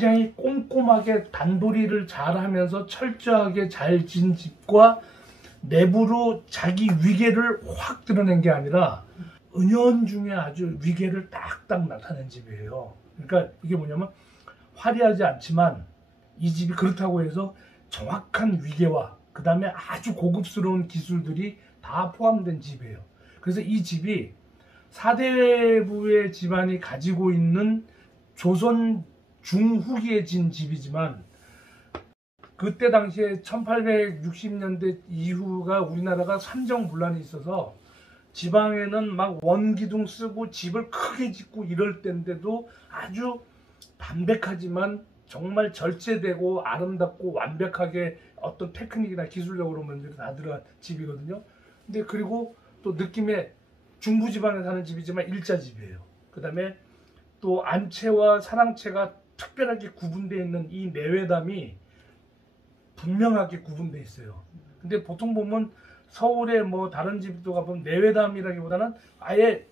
굉장히 꼼꼼하게 단도리를 잘 하면서 철저하게 잘 진 집과 내부로 자기 위계를 확 드러낸 게 아니라 은연중에 아주 위계를 딱딱 나타낸 집이에요. 그러니까 이게 뭐냐면 화려하지 않지만 이 집이 그렇다고 해서 정확한 위계와 그 다음에 아주 고급스러운 기술들이 다 포함된 집이에요. 그래서 이 집이 사대부의 집안이 가지고 있는 조선 중후기에 진 집이지만 그때 당시에 1860년대 이후가 우리나라가 삼정분란이 있어서 지방에는 막 원기둥 쓰고 집을 크게 짓고 이럴 때인데도 아주 담백하지만 정말 절제되고 아름답고 완벽하게 어떤 테크닉이나 기술적으로 문제를 다 들어간 집이거든요. 근데 그리고 또 느낌에 중부지방에 사는 집이지만 일자집이에요. 그 다음에 또 안채와 사랑채가 특별하게 구분되어 있는 이 내외담이 분명하게 구분되어 있어요. 근데 보통 보면 서울에 뭐 다른 집도 가보면 내외담이라기보다는 아예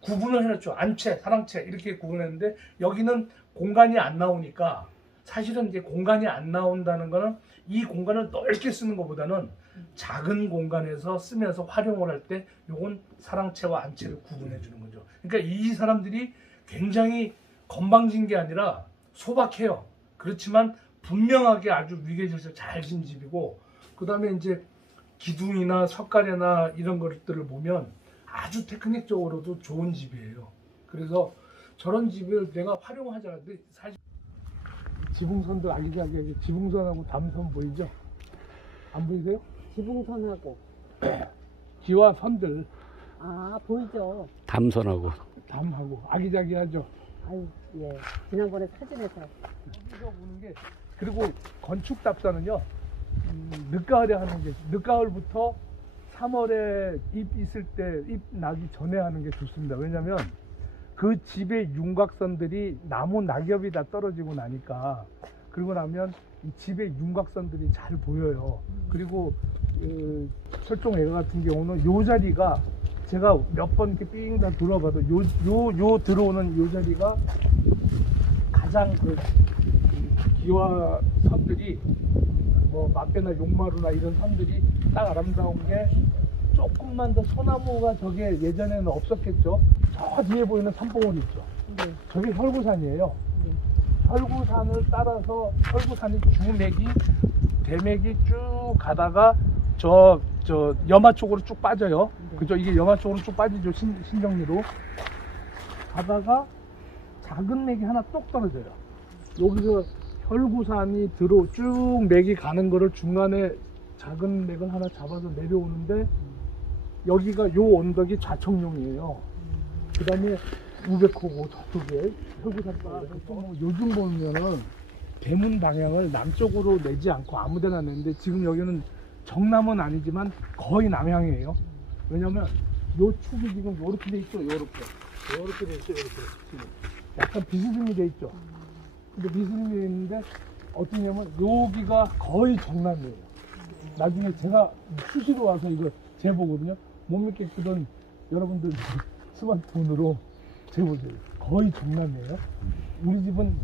구분을 해놨죠. 안채, 사랑채 이렇게 구분했는데 여기는 공간이 안 나오니까 사실은 이제 공간이 안 나온다는 거는 이 공간을 넓게 쓰는 것보다는 작은 공간에서 쓰면서 활용을 할 때 요건 사랑채와 안채를 구분해 주는 거죠. 그러니까 이 사람들이 굉장히 건방진 게 아니라 소박해요. 그렇지만 분명하게 아주 위계질서 잘 진 집이고 그 다음에 이제 기둥이나 석가래나 이런 것들을 보면 아주 테크닉적으로도 좋은 집이에요. 그래서 저런 집을 내가 활용하자. 근데 사실 지붕선도 아기자기하게 지붕선하고 담선 보이죠? 안 보이세요? 지붕선하고 기와 선들 아 보이죠? 담선하고 담하고 아기자기하죠? 아유 예 지난번에 사진에서 여기서 보는 게 그리고 건축답사는요 늦가을에 하는 게 늦가을부터 3월에 잎 있을 때 잎 나기 전에 하는 게 좋습니다. 왜냐면 그 집의 윤곽선들이 나무 낙엽이 다 떨어지고 나니까 그러고 나면 이 집의 윤곽선들이 잘 보여요. 그리고 철종애가 같은 경우는 요 자리가 제가 몇 번 이렇게 삥 다 돌아봐도 요 들어오는 요 자리가 가장 그 기와 선들이 뭐 막대나 용마루나 이런 선들이 딱 아름다운 게 조금만 더 소나무가 저게 예전에는 없었겠죠. 저 뒤에 보이는 산봉우리 있죠. 네. 저게 혈구산이에요. 네. 혈구산을 따라서 혈구산이 주맥이 대맥이 쭉 가다가 저 염화 쪽으로 쭉 빠져요. 네. 그죠? 이게 염화 쪽으로 쭉 빠지죠. 신정리로 가다가 작은 맥이 하나 똑 떨어져요. 여기서 혈구산이 쭉 맥이 가는 거를 중간에 작은 맥을 하나 잡아서 내려오는데 여기가 요 언덕이 좌청룡이에요. 그 다음에 우백호고 저쪽에 혈구산가 요즘 보면은 대문 방향을 남쪽으로 내지 않고 아무데나 내는데 지금 여기는 정남은 아니지만 거의 남향이에요. 왜냐면 요 축이 지금 요렇게 돼 있죠. 요렇게 돼 있죠. 지금 약간 비스듬히 돼 있죠. 근데 비스듬히 돼 있는데 어떠냐면 여기가 거의 정남이에요. 나중에 제가 수시로 와서 이거 재보거든요. 못 믿겠거든 여러분들 스마트폰으로 재보세요. 거의 정남이에요. 우리 집은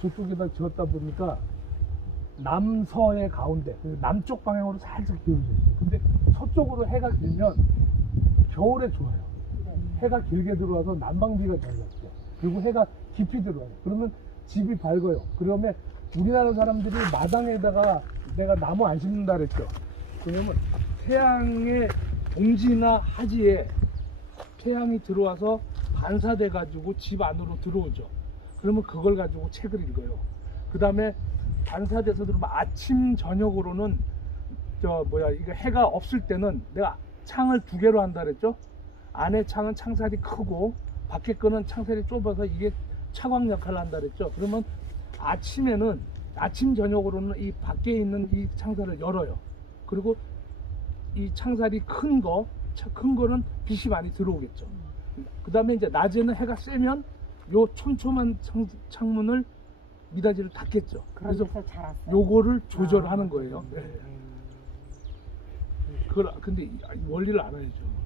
저쪽에다 지었다 보니까 남서의 가운데 남쪽 방향으로 살짝 기울어져 있어요. 근데 서쪽으로 해가 길면 겨울에 좋아요. 해가 길게 들어와서 난방비가 잘 났죠. 그리고 해가 깊이 들어와요. 그러면 집이 밝아요. 그러면 우리나라 사람들이 마당에다가 내가 나무 안 심는다 그랬죠. 왜냐면 태양의 동지나 하지에 태양이 들어와서 반사돼 가지고 집 안으로 들어오죠. 그러면 그걸 가지고 책을 읽어요. 그 다음에 반사돼서 들어오면 아침 저녁으로는 이거 해가 없을 때는 내가 창을 2개로 한다 그랬죠. 안에 창은 창살이 크고 밖에 거는 창살이 좁아서 이게 차광 역할을 한다 그랬죠. 그러면 아침에는 아침 저녁으로는 이 밖에 있는 이 창살을 열어요. 그리고 이 창살이 큰 거는 빛이 많이 들어오겠죠. 그 다음에 이제 낮에는 해가 세면 요 촘촘한 창문을 미닫이를 닫겠죠. 그래서 요거를 조절하는 거예요. 네. 근데 원리를 알아야죠.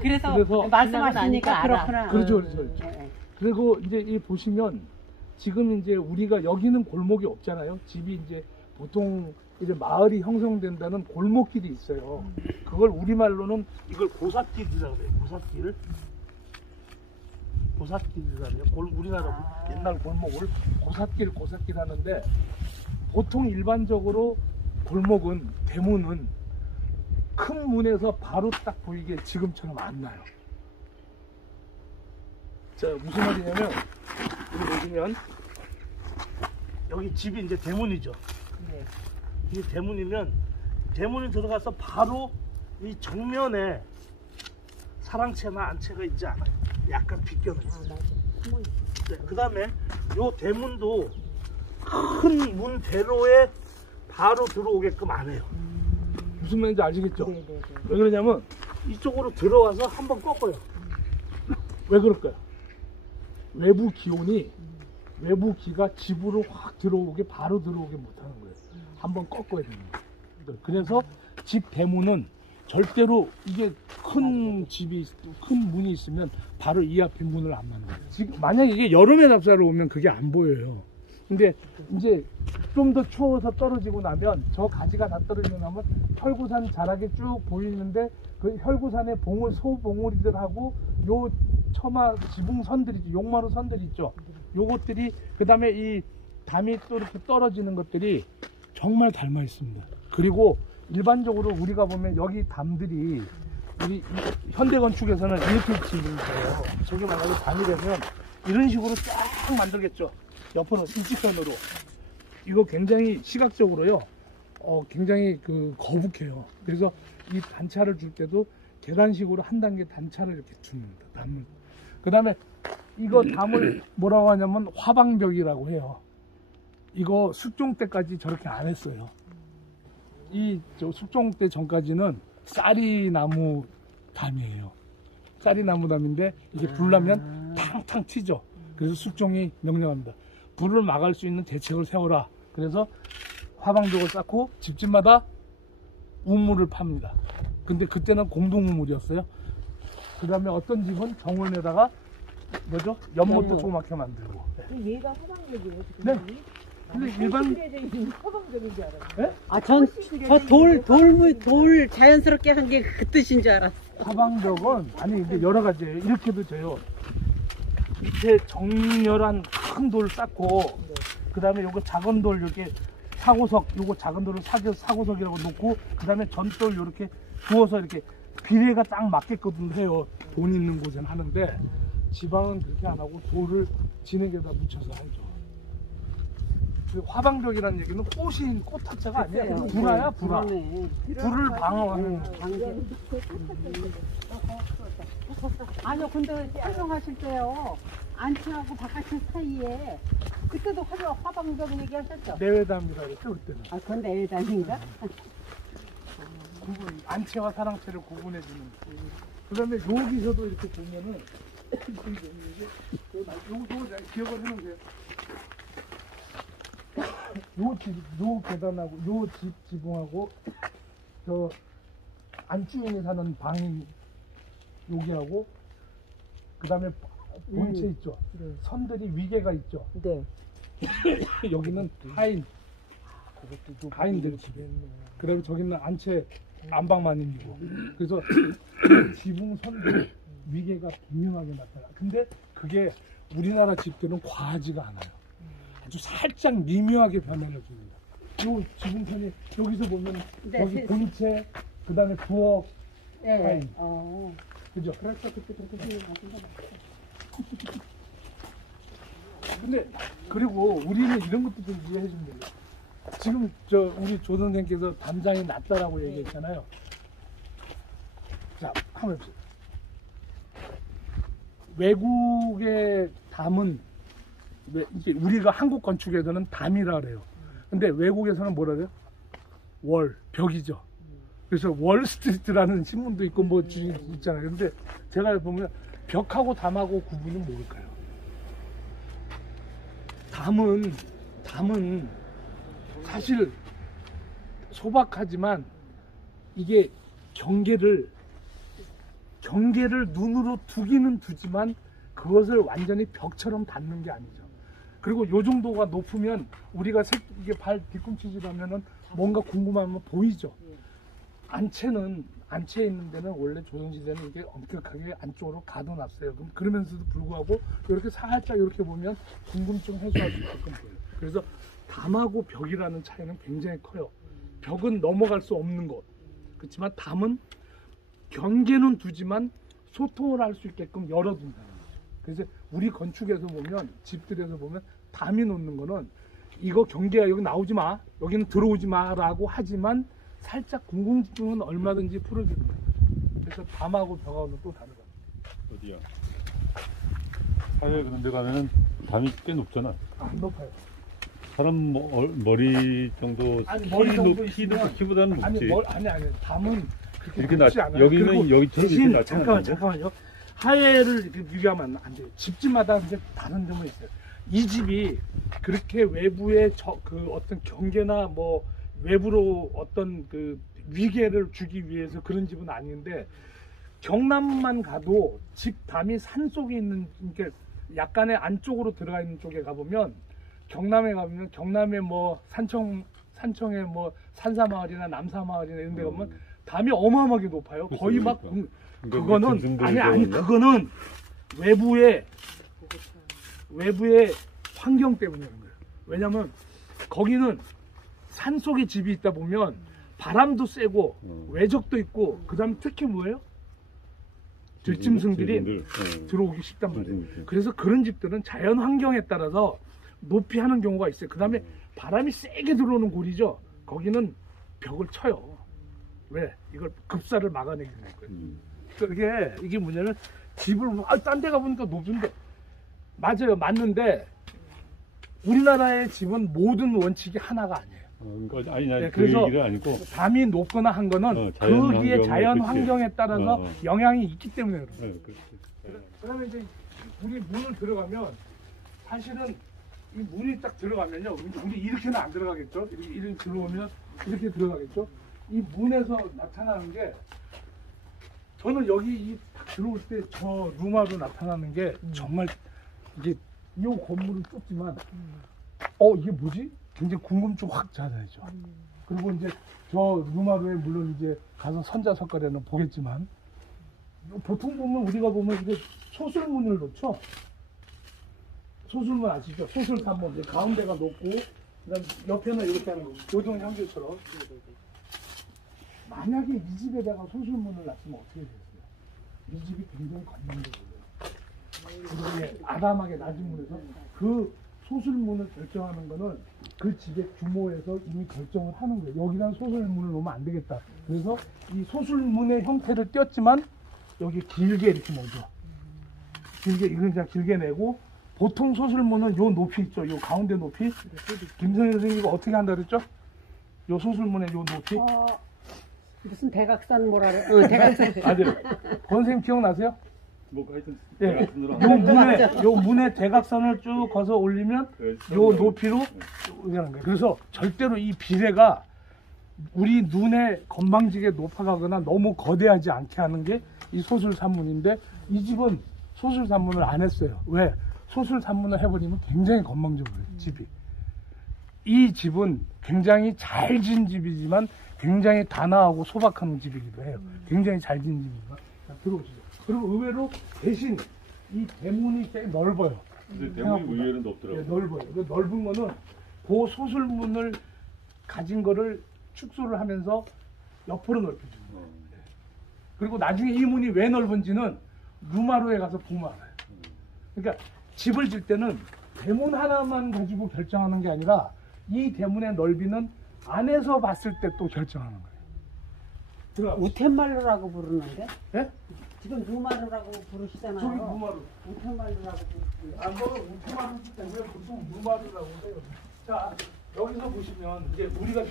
그래서 말씀하시니까 그렇구나. 그렇죠. 그리고 이제 이 보시면 지금 이제 우리가 여기는 골목이 없잖아요. 집이 이제 보통 이제 마을이 형성된다는 골목길이 있어요. 그걸 우리말로는 이걸 고삿길이라고 해요. 고삿길. 고삿길이라고 해요. 우리나라 옛날 골목을 고삿길 하는데, 보통 일반적으로 골목은, 대문은 큰 문에서 바로 딱 보이게 지금처럼 안 나요. 자, 무슨 말이냐면, 여기 보시면 여기 집이 이제 대문이죠. 네. 이게 대문이면, 대문이 들어가서 바로 이 정면에 사랑채나 안채가 있지 않아요. 약간 비껴져 있어요. 맞아. 숨어 있어. 네, 그 다음에 요 대문도 큰 문대로에 바로 들어오게끔 안 해요. 무슨 말인지 아시겠죠? 네네네. 왜 그러냐면 이쪽으로 들어와서 한번 꺾어요. 왜 그럴까요? 외부 기온이, 외부 기가 집으로 확 들어오게, 바로 들어오게 못하는 거예요. 한번 꺾어야 되는 거예요. 그래서 집 대문은 절대로, 이게 큰 집이, 큰 문이 있으면 바로 이 앞에 문을 안 만들어요. 지금 만약에 이게 여름에 답사로 오면 그게 안 보여요. 근데 이제 좀 더 추워서 떨어지고 나면, 저 가지가 다 떨어지고 나면 혈구산 자락이 쭉 보이는데, 그 혈구산의 봉우리, 소봉우리들하고 요 처마 지붕선들이, 용마루 선들이 있죠. 요것들이, 그 다음에 이 담이 또 이렇게 떨어지는 것들이 정말 닮아 있습니다. 그리고 일반적으로 우리가 보면 여기 담들이, 우리 현대건축에서는 이렇게 집을 지어요. 저게 만약에 담이 되면 이런 식으로 쫙 만들겠죠. 옆으로 일직선으로. 이거 굉장히 시각적으로요, 굉장히 거북해요. 그래서 이 단차를 줄 때도 계단식으로 한 단계 단차를 이렇게 줍니다. 담을. 그 다음에 이거 담을 뭐라고 하냐면 화방벽이라고 해요. 이거 숙종 때까지 저렇게 안 했어요. 저 숙종 때 전까지는 쌀이나무 담이에요. 쌀이나무 담인데 이게 불 나면 탕탕 튀죠. 그래서 숙종이 명령합니다. 불을 막을 수 있는 대책을 세워라. 그래서 화방벽을 쌓고 집집마다 우물을 팝니다. 근데 그때는 공동 우물이었어요. 그 다음에 어떤 집은 정원에다가 뭐죠? 연못도 연못. 조그맣게 만들고. 얘가 화방벽이에요. 네. 근데 일반, 화방벽인 줄 알았어요. 네? 아, 저 돌 자연스럽게 한 게 그 뜻인 줄 알았어. 화방벽은 아니 이제 여러 가지예요. 이렇게도 돼요. 밑에 정렬한 큰 돌 쌓고, 그 다음에 요거 작은 돌 이렇게 사고석, 요거 작은 돌을 사고석이라고 놓고, 그 다음에 전돌 이렇게 부어서 이렇게 비례가 딱 맞게끔 해요. 돈 있는 곳은 하는데, 지방은 그렇게 안 하고 돌을 진흙에다 묻혀서 하죠. 그 화방벽이라는 얘기는 꽃 타자가 아니야. 불화야, 불화. 불을 방어하는. 아니요, 근데 활용하실 때요, 안치하고 바깥에 사이에 그때도 화방벽 얘기하셨죠? 내외담이라 그랬죠, 그때는. 아, 그건 내일단인가? 구분, 안채와 사랑채를 구분해주는. 그 다음에 여기서도 이렇게 보면은, 요거 기억을 해놓으세요. 요 계단하고, 요 지붕하고, 저 안주인이 사는 방이 여기하고, 그 다음에 본체 있죠. 네. 선들이 위계가 있죠. 네. 여기는 하인, 하인들 집에. 그다음에 저기는 안채 안방마님이고. 그래서 지붕 선들 위계가 분명하게 나타나. 근데 그게 우리나라 집들은 과하지가 않아요. 아주 살짝 미묘하게 변화를 줍니다. 요 지붕선이 여기서 보면 네, 여기 본체, 그 다음에 부엌, 네. 하인. 그죠? 그렇죠. 그때 그렇게 생각하신 거 맞죠? 근데 그리고 우리는 이런 것도 좀 이해해 줍니다. 지금 우리 조 선생께서 담장이 낮다라고 얘기했잖아요. 자, 한번 해보세요. 외국의 담은, 이제 우리가 한국 건축에서는 담이라 그래요. 근데 외국에서는 뭐라 그래요? 벽이죠. 그래서 월스트리트라는 신문도 있고 뭐 있잖아요. 근데 제가 보면 벽하고 담하고 구분은 뭘까요? 담은 사실 소박하지만 이게 경계를 눈으로 두기는 두지만 그것을 완전히 벽처럼 닫는 게 아니죠. 그리고 요 정도가 높으면 우리가 이게 발 뒤꿈치질하면은 뭔가 궁금하면 보이죠. 안채에 있는 데는 원래 조선시대는 이게 엄격하게 안쪽으로 가둬놨어요. 그러면서도 불구하고 이렇게 살짝 이렇게 보면 궁금증 해소할 수 있게끔 보여요. 그래서 담하고 벽이라는 차이는 굉장히 커요. 벽은 넘어갈 수 없는 것. 그렇지만 담은 경계는 두지만 소통을 할 수 있게끔 열어둔다는 거죠. 그래서 우리 건축에서 보면, 집들에서 보면 담이 놓는 거는 이거 경계가 여기 나오지 마, 여기는 들어오지 마라고 하지만 살짝 궁금증은 얼마든지 풀어주는 거예요. 그래서 담하고 벽하고는 또 다르다. 어디야? 사회 그런 데 가면은 담이 꽤 높잖아. 안 높아요. 사람 머리 정도 아니, 머리 정도 키도 있으면- 키보다는 아니, 높지. 아니, 담은 그렇게 이렇게 높지 낮- 않아요. 여기는 그리고 여기처럼 대신 이렇게 낮지 않은데? 잠깐만요. 하해를 이렇게 비교하면 안 돼요. 집집마다 이제 다른 점은 있어요. 이 집이 그렇게 외부의 그 어떤 경계나 뭐 외부로 어떤 그 위계를 주기 위해서 그런 집은 아닌데, 경남만 가도 집 담이 산 속에 있는, 그러니까 약간의 안쪽으로 들어가 있는 쪽에 가보면, 경남에 가보면 경남의 뭐 산청의 뭐 산사마을이나 남사마을이나 이런 데 가면 담이 어마어마하게 높아요. 그치, 거의 막 그러니까. 그거는 짐승들 아니 그거는? 그거는 외부의 환경 때문에 그런 거예요. 왜냐면 거기는 산 속에 집이 있다 보면 바람도 세고 외적도 있고, 그다음에 특히 뭐예요? 들짐승들이 짐승들. 들어오기 쉽단 말이에요. 짐승들. 그래서 그런 집들은 자연 환경에 따라서 높이 하는 경우가 있어요. 그 다음에 바람이 세게 들어오는 골이죠. 거기는 벽을 쳐요. 왜? 이걸 급사를 막아내기 때문에. 이게 뭐냐면, 집을 딴 데 가보니까 높은데, 맞아요, 맞는데 우리나라의 집은 모든 원칙이 하나가 아니에요. 그러니까 아니 그 그래서 얘기가 아니고 담이 높거나 한 거는 자연 거기에 환경에, 자연 그치. 환경에 따라서 영향이 있기 때문에 그래요. 그렇지. 그다음에 이제 우리 문을 들어가면, 사실은 이 문이 딱 들어가면요, 우리 이렇게는 안 들어가겠죠. 이렇게 들어오면 이렇게 들어가겠죠. 이 문에서 나타나는 게, 저는 여기 딱 들어올 때 저 루마로 나타나는 게 정말, 이게 이 건물은 좁지만 이게 뭐지? 굉장히 궁금증 확 자자해져. 그리고 이제 저 루마루에 물론 이제 가서 선자석가래는 보겠지만, 보통 보면 우리가 보면 이게 소술문을 놓죠. 소술문 아시죠? 소술산문. 가운데가 높고 그다음 옆에는 이렇게 하는 거. 교동 형제처럼. 만약에 이 집에다가 소술문을 놨으면 어떻게 됐어요? 이 집이 굉장히 건강적이에요. 그리고 아담하게 낮은 문에서 그 소술문을 결정하는 거는 그 집의 규모에서 이미 결정을 하는 거예요. 여기다 소술문을 놓으면 안 되겠다. 그래서 이 소술문의 형태를 띄었지만 여기 길게 이렇게 내죠. 길게, 그냥 길게 내고, 보통 소술문은 요 높이 있죠. 요 가운데 높이. 김선희 선생님이 어떻게 한다 그랬죠? 요 소술문의 요 높이. 무슨 대각선 뭐라 대각선. 맞아요. 권 선생님 기억나세요? 뭐 하여튼 예. 대각선으로 요 문에 대각선을 쭉 거서 올리면 요 높이로 하는 거예요. 그래서 절대로 이 비례가 우리 눈에 건방지게 높아가거나 너무 거대하지 않게 하는 게 이 소술산문인데, 이 집은 소술산문을 안 했어요. 왜? 소술산문을 해버리면 굉장히 건방져요, 집이. 이 집은 굉장히 잘 지은 집이지만 굉장히 단아하고 소박한 집이기도 해요. 굉장히 잘 지은 집이지만. 자, 들어오시죠. 그리고 의외로 대신 이 대문이 꽤 넓어요. 근데 대문이 의외로 높더라고요. 네, 넓어요. 그 넓은 거는 그 소술문을 가진 거를 축소를 하면서 옆으로 넓혀주는 거예요. 그리고 나중에 이 문이 왜 넓은지는 루마루에 가서 보면 알아요. 그러니까 집을 질 때는 대문 하나만 가지고 결정하는 게 아니라 이 대문의 넓이는 안에서 봤을 때 또 결정하는 거예요. 우텐말루라고 부르는데? 예? 지금 루마루라고 부르시잖아요. 저기 루마루. 우텐말루라고 부르시는데. 안 보면 우테마루 때문에 보통 루마루라고 해요. 자, 여기서 보시면 이제 우리가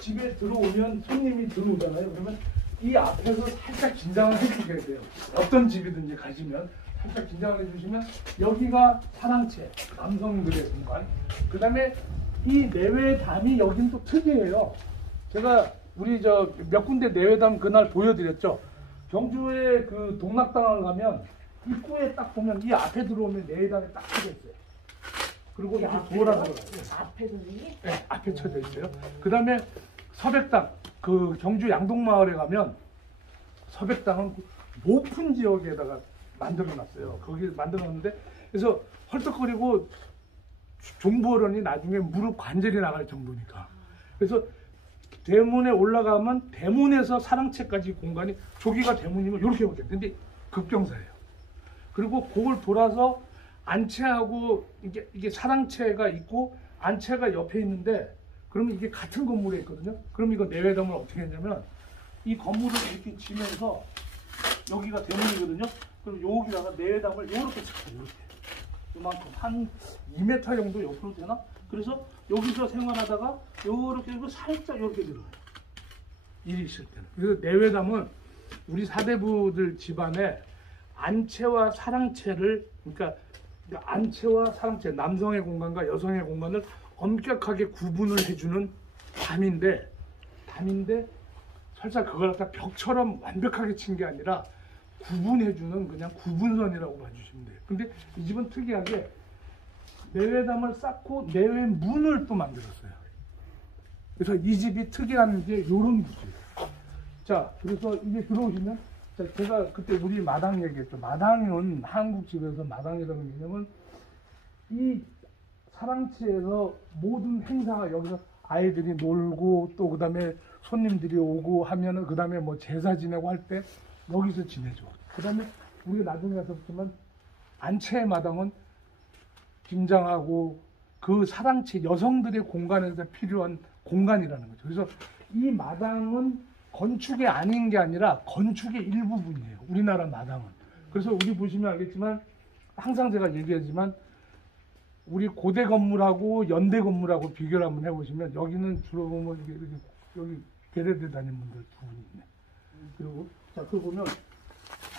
집에 들어오면 손님이 들어오잖아요. 그러면 이 앞에서 살짝 긴장을 해주셔야 돼요. 어떤 집이든지 가시면 살짝 긴장을 해주시면, 여기가 사랑채, 남성들의 공간. 그 다음에 이 내외 담이 여긴 또 특이해요. 제가 우리 몇 군데 내외담 그날 보여드렸죠. 경주에 그 동락당을 가면 입구에 딱 보면 이 앞에 들어오면 내외담이 딱 찍어 있어요. 그리고 이렇게 돌아 들어가요. 앞에 선생님? 네, 앞에 쳐져 있어요. 그 다음에 서백당, 그 경주 양동마을에 가면 서백당은 높은 지역에다가 만들어놨어요. 거기 만들어놨는데 그래서 헐떡거리고 종부어른이 나중에 무릎 관절이 나갈 정도니까. 그래서 대문에 올라가면 대문에서 사랑채까지 공간이 저기가 대문이면 이렇게 보거든요. 근데 급경사예요. 그리고 그걸 돌아서 안채하고 이게 사랑채가 있고 안채가 옆에 있는데 그러면 이게 같은 건물에 있거든요. 그럼 이거 내외담을 어떻게 했냐면 이 건물을 이렇게 지면서 여기가 대문이거든요. 그럼 여기다가 내외담을 이렇게 쳤어요. 이렇게. 이만큼 한 2m 정도 옆으로 되나? 그래서 여기서 생활하다가 이렇게 해서 살짝 이렇게 들어가요. 일이 있을 때는. 그래서 내외담은 우리 사대부들 집안에 안채와 사랑채를 그러니까 안채와 사랑채 남성의 공간과 여성의 공간을 엄격하게 구분을 해주는 담인데 설사 그걸 갖다 벽처럼 완벽하게 친 게 아니라 구분해주는 그냥 구분선이라고 봐주시면 돼요. 근데 이 집은 특이하게 내외담을 쌓고 내외 문을 또 만들었어요. 그래서 이 집이 특이한 게 이런 구조예요. 자, 그래서 이게 들어오시면 자, 제가 그때 우리 마당 얘기했죠. 마당은 한국 집에서 마당이라는 개념은 이 사랑채에서 모든 행사가 여기서 아이들이 놀고 또 그다음에 손님들이 오고 하면은 그다음에 뭐 제사 지내고 할 때 여기서 지내죠. 그다음에 우리가 나중에 가서 보지만 안채의 마당은 김장하고 그 사랑채 여성들의 공간에서 필요한 공간이라는 거죠. 그래서 이 마당은 건축이 아닌 게 아니라 건축의 일부분이에요. 우리나라 마당은. 그래서 우리 보시면 알겠지만 항상 제가 얘기하지만 우리 고대 건물하고 연대 건물하고 비교를 한번 해보시면 여기는 주로 보면 이렇게 여기 계대대 다니는 분들 두 분이 있네. 그리고 자, 그거 보면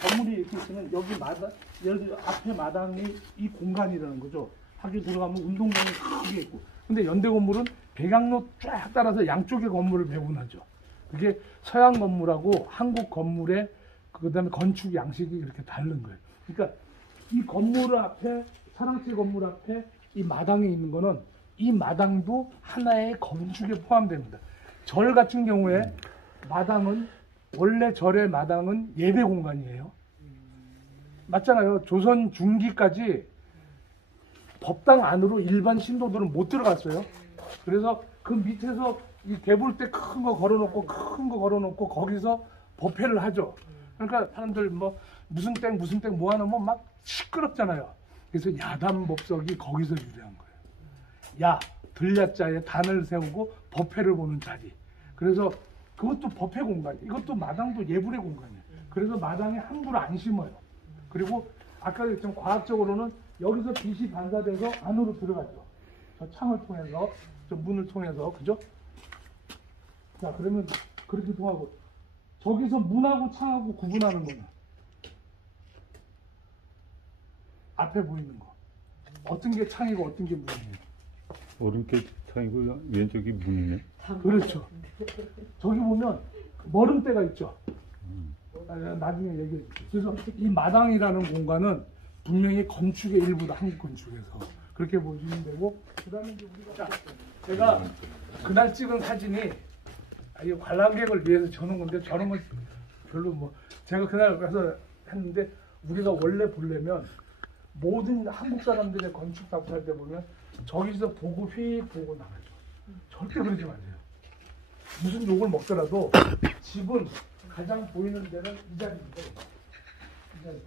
건물이 이렇게 있으면 여기 마당, 여기 앞에 마당이 이 공간이라는 거죠. 학교 들어가면 운동장이 크게 있고. 근데 연대 건물은 백양로 쫙 따라서 양쪽의 건물을 배분하죠. 그게 서양 건물하고 한국 건물의 그다음에 건축 양식이 그렇게 다른 거예요. 그러니까 이 건물 앞에 사랑채 건물 앞에 이 마당에 있는 거는 이 마당도 하나의 건축에 포함됩니다. 절 같은 경우에 마당은 원래 절의 마당은 예배 공간이에요. 맞잖아요. 조선 중기까지 법당 안으로 일반 신도들은 못 들어갔어요. 그래서 그 밑에서 이 개불대 큰 거 걸어놓고 거기서 법회를 하죠. 그러니까 사람들 뭐 무슨 땡 모아놓으면 막 시끄럽잖아요. 그래서 야단법석이 거기서 유래한 거예요. 야, 들야자에 단을 세우고 법회를 보는 자리. 그래서 그것도 법회 공간이에요. 이것도 마당도 예불의 공간이에요. 그래서 마당에 함부로 안 심어요. 그리고 아까 얘기했지만 과학적으로는 여기서 빛이 반사돼서 안으로 들어가죠. 저 창을 통해서, 저 문을 통해서, 그죠? 자, 그러면 그렇게 통하고 저기서 문하고 창하고 구분하는 거는 앞에 보이는 거. 어떤 게 창이고 어떤 게 문이에요. 오른쪽 창이고 왼쪽이 문이네. 그렇죠. 저기 보면 머름대가 있죠. 나중에 얘기해 줄게요. 그래서 이 마당이라는 공간은 분명히 건축의 일부다. 한국 건축에서. 그렇게 보시면 되고, 그 다음에 이제 우리가 제가 그날 찍은 사진이 이 관람객을 위해서 저는 건데 저런 건 별로 뭐 제가 그날 가서 했는데 우리가 원래 보려면 모든 한국 사람들의 건축 답사할 때 보면 저기서 보고 휙 보고 나가죠. 절대 그러지 마세요. 무슨 욕을 먹더라도 집은 가장 보이는 데는 이 자리인데 이 자리.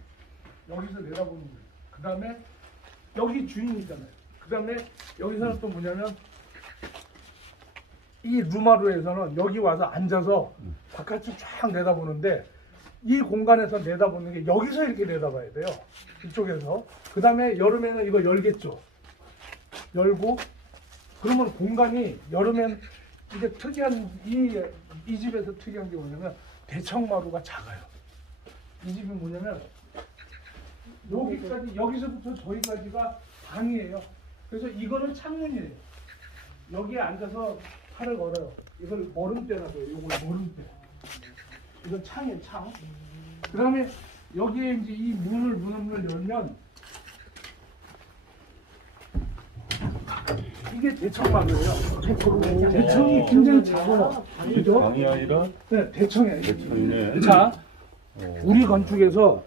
여기서 내다보는 거예요. 그 다음에 여기 주인이잖아요. 그 다음에 여기서는 또 뭐냐면 이 루마루에서는 여기 와서 앉아서 바깥을 쫙 내다보는데 이 공간에서 내다보는 게 여기서 이렇게 내다봐야 돼요. 이쪽에서. 그 다음에 여름에는 이거 열겠죠. 열고 그러면 공간이 여름엔 이게 특이한 이 집에서 특이한 게 뭐냐면 대청마루가 작아요. 이 집이 뭐냐면 여기까지 여기서부터 저기까지가 방이에요. 그래서 이거는 창문이에요. 여기에 앉아서 팔을 걸어요. 이걸 머름대라고 해요. 이걸 머름대. 이건 창이에요, 창. 그 다음에 여기에 이제 이 문을 열면 이게 대청마루예요. 대청이 굉장히 작아요. 그죠? 방이 아니라 네, 대청이에요. 대청이네. 자, 우리 건축에서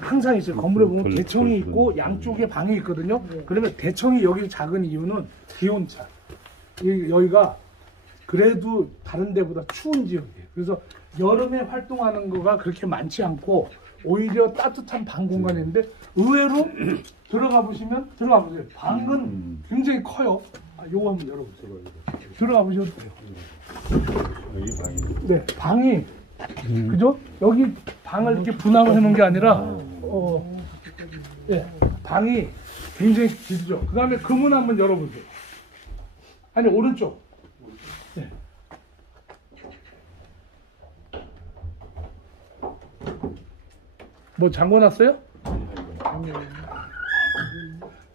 항상 있어요. 건물에 보면 별로 대청이 그럴 있고 수는 양쪽에 방이 있거든요. 그러면 대청이 여기 작은 이유는 기온차. 여기가 그래도 다른 데보다 추운 지역이에요. 그래서 여름에 활동하는 거가 그렇게 많지 않고 오히려 따뜻한 방 공간인데 의외로 들어가 보세요. 방은 굉장히 커요. 요거 한번 열어보세요. 들어가 보셔도 돼요. 여기 방이. 네, 방이 그죠? 여기 방을 이렇게 분할을 해놓은 게 아니라 예, 방이 굉장히 길죠. 그 다음에 그 문 한번 열어보세요. 아니 오른쪽. 네. 뭐 잠궈놨어요?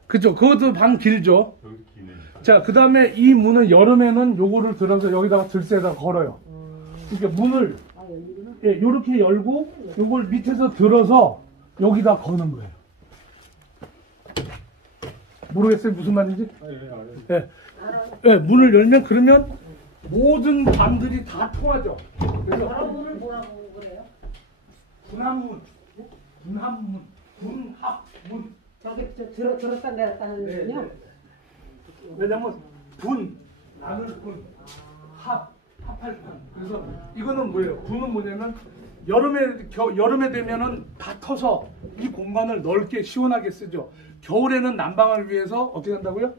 그죠? 그것도 방 길죠. 여기 기네. 자, 그 다음에 이 문은 여름에는 요거를 들어서 여기다가 들새에다 걸어요. 그러니까 문을 예, 요렇게 열고 요걸 밑에서 들어서 여기다 거는 거예요. 모르겠어요? 무슨 말인지? 예. 예, 문을 열면 그러면 모든 방들이 다 통하죠. 그래서 문을 뭐라고 그래요? 분합문, 분합문. 저기 들었다 내렸다 하는 네, 거요? 네. 왜냐면 나눌 분, 합할 분. 그래서 이거는 뭐예요? 분은 뭐냐면 여름에 되면은 다 터서 이 공간을 넓게 시원하게 쓰죠. 겨울에는 난방을 위해서 어떻게 한다고요?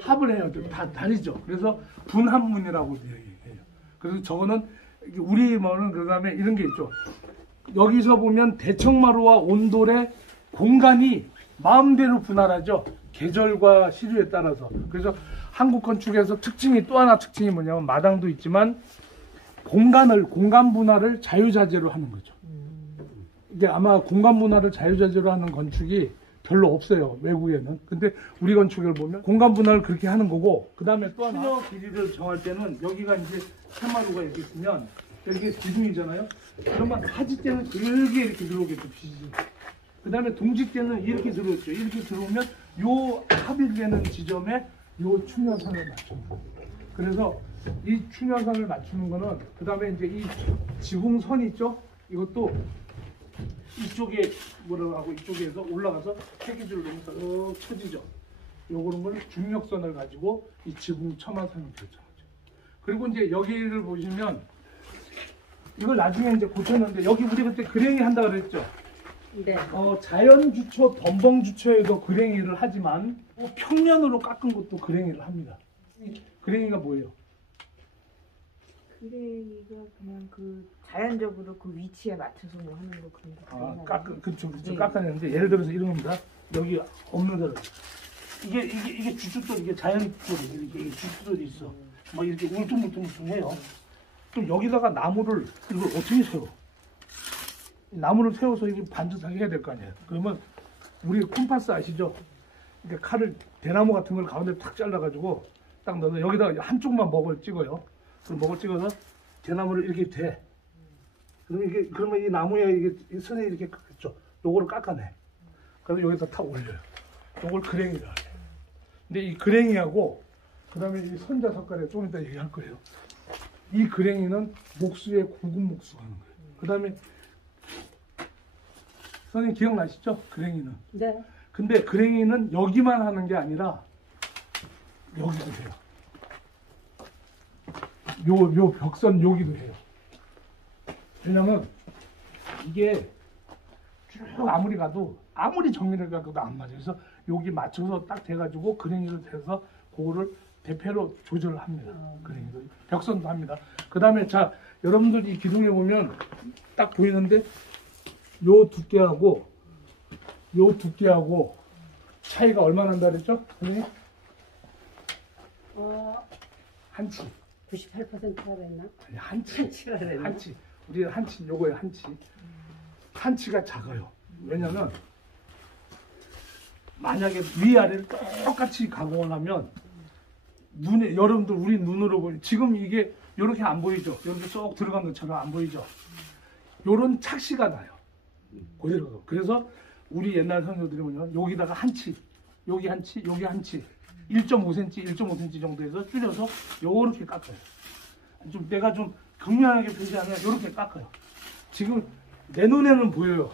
합을 해요. 다 다르죠. 그래서 분합문이라고 얘기해요. 그래서 저거는 우리 뭐는 그다음에 이런 게 있죠. 여기서 보면 대청마루와 온돌의 공간이 마음대로 분할하죠. 계절과 시류에 따라서. 그래서 한국 건축에서 또 하나 특징이 뭐냐면 마당도 있지만 공간 분할을 자유자재로 하는 거죠. 이게 아마 공간 분할을 자유자재로 하는 건축이 별로 없어요. 외국에는. 근데 우리 건축을 보면 공간 분할을 그렇게 하는 거고, 그 다음에 또 하나 수녀 길이를 정할 때는 여기가 이제 세마루가 이렇게 있으면 여기가 기둥이잖아요. 그러면 하지 때는 길게 이렇게 들어오겠죠. 그 다음에 동지 때는 이렇게 들어오죠. 이렇게 들어오면 요 합일되는 지점에 요 충혈선을 맞춰요. 그래서 이 충혈선을 맞추는 거는 그 다음에 이제 이 지붕선 있죠. 이것도 이쪽에 뭐라고 하고 이쪽에서 올라가서 세기줄을 넘어서 쳐지죠. 요거는 걸 중력선을 가지고 이 지붕 첨화선을 결정하죠. 그리고 이제 여기를 보시면 이걸 나중에 이제 고쳤는데 여기 우리 그때 그랭이 한다 그랬죠. 네. 자연 주초, 덤벙 주초에도 그랭이를 하지만 평면으로 깎은 것도 그랭이를 합니다. 그랭이가 뭐예요? 그레이가 그냥 그 자연적으로 그 위치에 맞춰서 뭐 하는 거 그런 거. 그쵸, 네. 깎아내는데 예를 들어서 이런 겁니다. 여기 없는 데로 이게 주춧돌 이게 자연 돌이 이게 주춧돌이 있어. 막 이렇게 울퉁불퉁해요. 또 여기다가 나무를 이걸 어떻게 세워? 나무를 세워서 이게 반듯하게 해야 될 거 아니에요. 그러면 우리 콤파스 아시죠? 그러니까 칼을 대나무 같은 걸 가운데 탁 잘라가지고 딱 넣어서 여기다가 한쪽만 먹을 찍어요. 그럼 먹을 찍어서 대나무를 이렇게 대. 그러면 이 나무에 이게 선이 이렇게 깎죠. 요거를 깎아내. 그래서 여기다 탁 올려요. 요걸 그랭이라 해요. 근데 이 그랭이하고 그다음에 이 선자석가래 좀 이따 얘기할 거예요. 이 그랭이는 목수의 고급 목수가 하는 거예요. 그다음에 선생님 기억나시죠? 그랭이는. 네. 근데 그랭이는 여기만 하는 게 아니라 여기도 해요. 요 벽선 여기도 해요. 왜냐면 이게 쭉 아무리 가도 아무리 정리를 가도 안 맞아요. 그래서 여기 맞춰서 딱 돼가지고 그랭이를 대서 그거를 대패로 조절을 합니다. 그랭이도 벽선도 합니다. 그 다음에 자 여러분들 이 기둥에 보면 딱 보이는데 요 두께하고 차이가 얼마나 난다 그랬죠? 선생님? 한치. 98%가 됐나? 아니 한치. 한치가 됐나? 한치. 우리 한치 요거예요 한치. 한치가 작아요. 왜냐면 만약에 위아래를 똑같이 가공을 하면 여러분들 우리 눈으로 보면 지금 이게 이렇게 안 보이죠? 여러분들 쏙 들어간 것처럼 안 보이죠? 요런 착시가 나요. 그대로. 그래서 우리 옛날 선조들이 뭐냐면 여기다가 한치, 여기 한치, 여기 한치 1.5cm, 1.5cm 정도에서 줄여서 요렇게 깎아요. 좀 내가 좀 극명하게 표시하면 요렇게 깎아요. 지금 내 눈에는 보여요.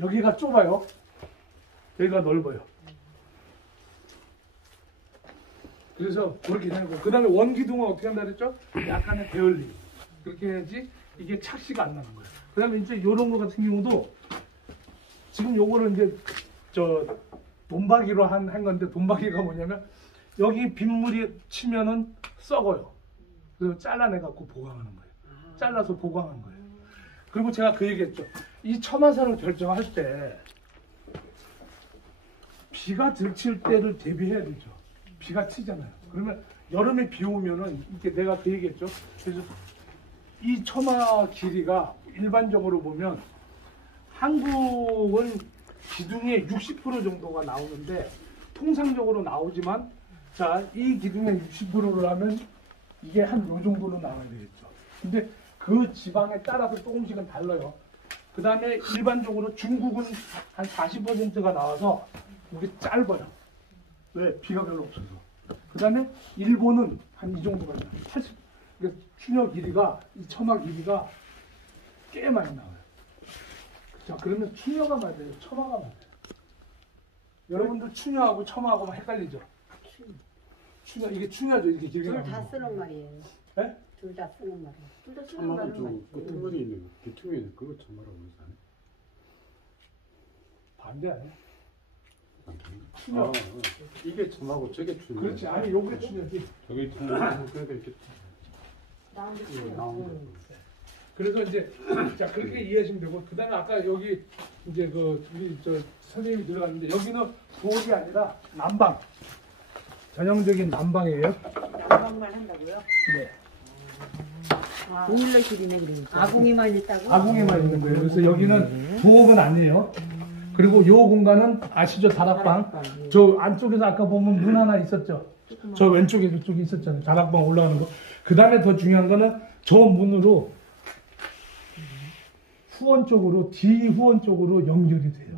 여기가 좁아요. 여기가 넓어요. 그래서 그렇게 되는 거예요. 그 다음에 원기둥은 어떻게 한다 그랬죠? 약간의 배열림. 그렇게 해야지 이게 착시가 안 나는 거예요. 그 다음에 이제 요런 거 같은 경우도 지금 요거를 이제 돈박이로 한 건데, 돈박이가 뭐냐면 여기 빗물이 치면은 썩어요. 그래서 잘라내갖고 보강하는 거예요. 잘라서 보강하는 거예요. 그리고 제가 그 얘기했죠. 이 처마선을 결정할 때 비가 들칠 때를 대비해야 되죠. 비가 치잖아요. 그러면 여름에 비 오면은 이게 내가 그 얘기했죠. 그래서 이 처마 길이가 일반적으로 보면 한국은 기둥의 60% 정도가 나오는데 통상적으로 나오지만, 자, 이 기둥의 60%를 하면 이게 한 요 정도로 나와야 되겠죠. 근데 그 지방에 따라서 조금씩은 달라요. 그 다음에 일반적으로 중국은 한 40%가 나와서 이게 짧아요. 왜? 비가 별로 없어서. 그 다음에 일본은 한 이 정도가 있어요. 80. 그러니까 추녀 길이가, 이 처마 길이가 꽤 많이 나와요. 자, 그러면 추녀가 맞아요? 처마가 맞아요? 여러분들 추녀하고 처마하고 헷갈리죠? 추녀, 이게 추녀죠. 이렇게 길게 둘 나오는 다 거. 쓰는 말이에요. 네? 둘 다 쓰는 말이에요. 둘 다 쓰는 처마는 말은 좀 맞지. 끄트머리 있는 기퉁에 있는 그거 처마라고 하잖아요. 반대 아니야? 추녀. 아, 이게 처마고 저게 추녀. 그렇지. 아니, 요게 추녀지. 저게 추녀고 그러니까 이렇게 나온 게 나온 거. 그래서 이제 자, 그렇게 이해하시면 되고, 그 다음에 아까 여기 이제 그 우리 저 선생님이 들어갔는데, 여기는 부엌이 아니라 난방, 전형적인 난방이에요. 난방만 한다고요? 네. 보일러 길이네 그러니까. 아궁이만 있다고? 아궁이만 있는 거예요. 그래서 여기는 부엌은 아니에요. 그리고 요 공간은 아시죠? 다락방. 저 안쪽에서 아까 보면 문 하나 있었죠? 저 왼쪽에 저쪽에 있었잖아요. 다락방 올라가는 거. 그 다음에 더 중요한 거는 저 문으로 후원 쪽으로, 뒤후원 쪽으로 연결이 돼요.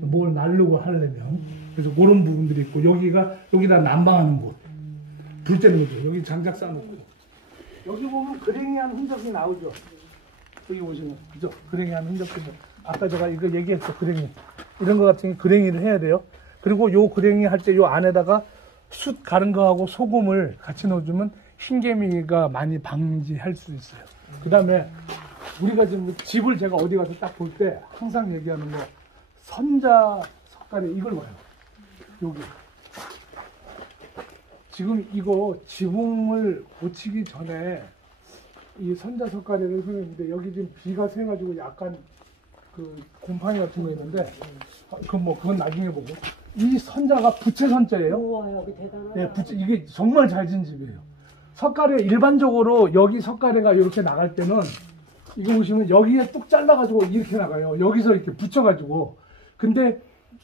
뭘 날르고 하려면. 그래서 그런 부분들이 있고, 여기다 난방하는 곳. 불 떼는 거죠. 여기 장작 쌓아놓고. 여기 보면 그랭이한 흔적이 나오죠. 여기 보시면. 그죠? 그랭이한 흔적들. 아까 제가 이거 얘기했죠. 그랭이. 이런 거 같은 게 그랭이를 해야 돼요. 그리고 요 그랭이 할 때 요 안에다가 숯 가른 거하고 소금을 같이 넣어주면 흰개미가 많이 방지할 수 있어요. 그 다음에 우리가 지금 집을 제가 어디 가서 딱 볼 때 항상 얘기하는 거, 선자 석가래 이걸 봐요. 여기. 지금 이거 지붕을 고치기 전에 이 선자 석가래를 흐르는데, 여기 지금 비가 새가지고 약간 그 곰팡이 같은 거 있는데, 그건 나중에 보고. 이 선자가 부채 선자예요. 우와, 여기 대단하다. 네, 이게 정말 잘 진 집이에요. 석가래, 일반적으로 여기 석가래가 이렇게 나갈 때는, 이거 보시면 여기에 뚝 잘라가지고 이렇게 나가요. 여기서 이렇게 붙여가지고. 근데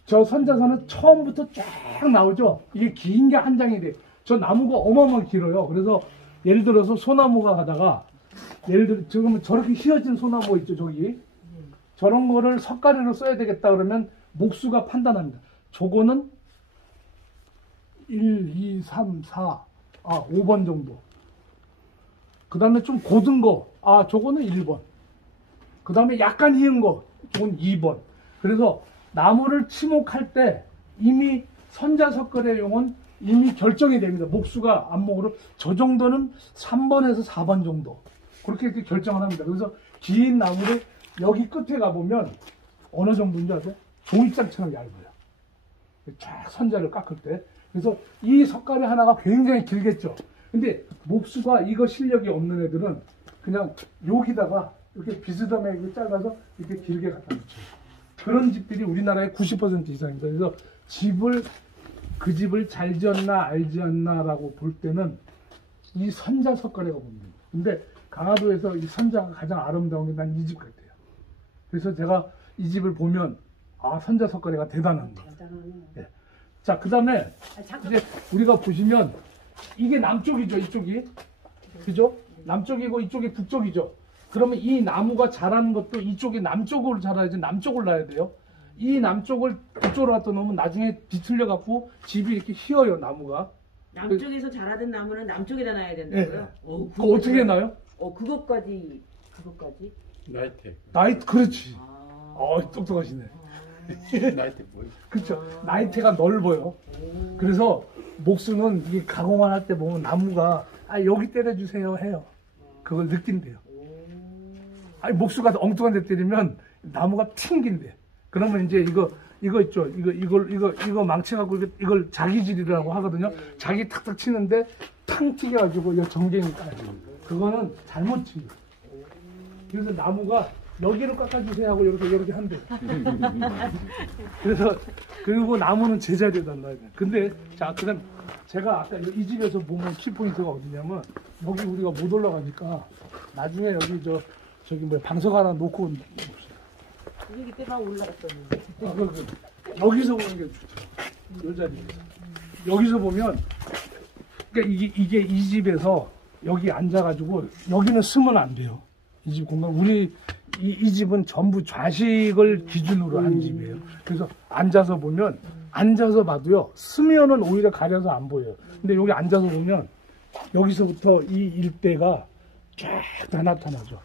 저 선자선은 처음부터 쫙 나오죠. 이게 긴 게 한 장이 돼. 저 나무가 어마어마하게 길어요. 그래서 예를 들어서 소나무가 가다가, 예를 들어 지금 저렇게 휘어진 소나무 있죠, 저기. 저런 거를 석가래로 써야 되겠다 그러면 목수가 판단합니다. 저거는 1, 2, 3, 4, 5번 정도. 그 다음에 좀 고든 거, 저거는 1번. 그 다음에 약간 희은 거, 저건 2번. 그래서 나무를 치목할 때 이미 선자석가래용은 이미 결정이 됩니다. 목수가 안목으로 저 정도는 3번에서 4번 정도. 그렇게 이렇게 결정을 합니다. 그래서 긴 나무를 여기 끝에 가보면 어느 정도인지 아세요? 종이장처럼 얇아요. 쫙 선자를 깎을 때. 그래서 이 석가래 하나가 굉장히 길겠죠. 근데 목수가 이거 실력이 없는 애들은 그냥 여기다가 이렇게 비스듬하게 이렇게 잘라서 이렇게 길게 갖다 붙여요. 그런 집들이 우리나라의 90% 이상입니다. 그래서 그 집을 잘 지었나 알 지었나라고 볼 때는 이 선자 석가래가 봅니다. 근데 강화도에서 이 선자가 가장 아름다운 게 난 이 집 같아요. 그래서 제가 이 집을 보면 선자 석가래가 대단한 거. 대단하네. 네. 자, 그 다음에 잠깐. 이제 우리가 보시면 이게 남쪽이죠, 이쪽이. 그죠? 남쪽이고 이쪽이 북쪽이죠. 그러면 이 나무가 자라는 것도 이쪽이 남쪽으로 자라야지 남쪽을 놔야 돼요. 이 남쪽을 이쪽으로 갖다 놓으면 나중에 뒤틀려 갖고 집이 이렇게 휘어요 나무가. 남쪽에서 자라던 나무는 남쪽에다 놔야 예. 된다고요? 그거 어떻게 해놔요? 그것까지. 나이테. 나이트 그렇지. 아. 똑똑하시네. 나이테 뭐야? 그렇죠. 나이테가 넓어요. 그래서 목수는 이 가공을 할 때 보면 나무가 여기 때려주세요 해요. 그걸 느낀대요. 아니 목수가 엉뚱한 데 때리면 나무가 튕긴대. 그러면 이제 이거 있죠. 이거 망쳐갖고 이걸 자기질이라고 하거든요. 자기 탁탁 치는데 탕 튀겨가지고 이거 정갱이 까요. 그거는 잘못 친 거예요. 그래서 나무가 여기로 깎아주세요 하고 이렇게 한대요. 그래서 그리고 나무는 제자리에다 놔야 돼. 근데 자 그다음 제가 아까 이 집에서 보면 키포인트가 어디냐면 여기 우리가 못 올라가니까 나중에 여기 저기 방석 하나 놓고 여기 때만 올라갔었는데. 여기서 보는 게 좋죠. 이 자리에서 여기서 보면 그러니까 이게 이 집에서 여기 앉아가지고 여기는 쓰면 안 돼요. 이 집 공간 우리 이 집은 전부 좌식을 기준으로 한 집이에요. 그래서 앉아서 보면 앉아서 봐도요 쓰면은 오히려 가려서 안 보여요. 근데 여기 앉아서 보면 여기서부터 이 일대가 쫙 다 나타나죠.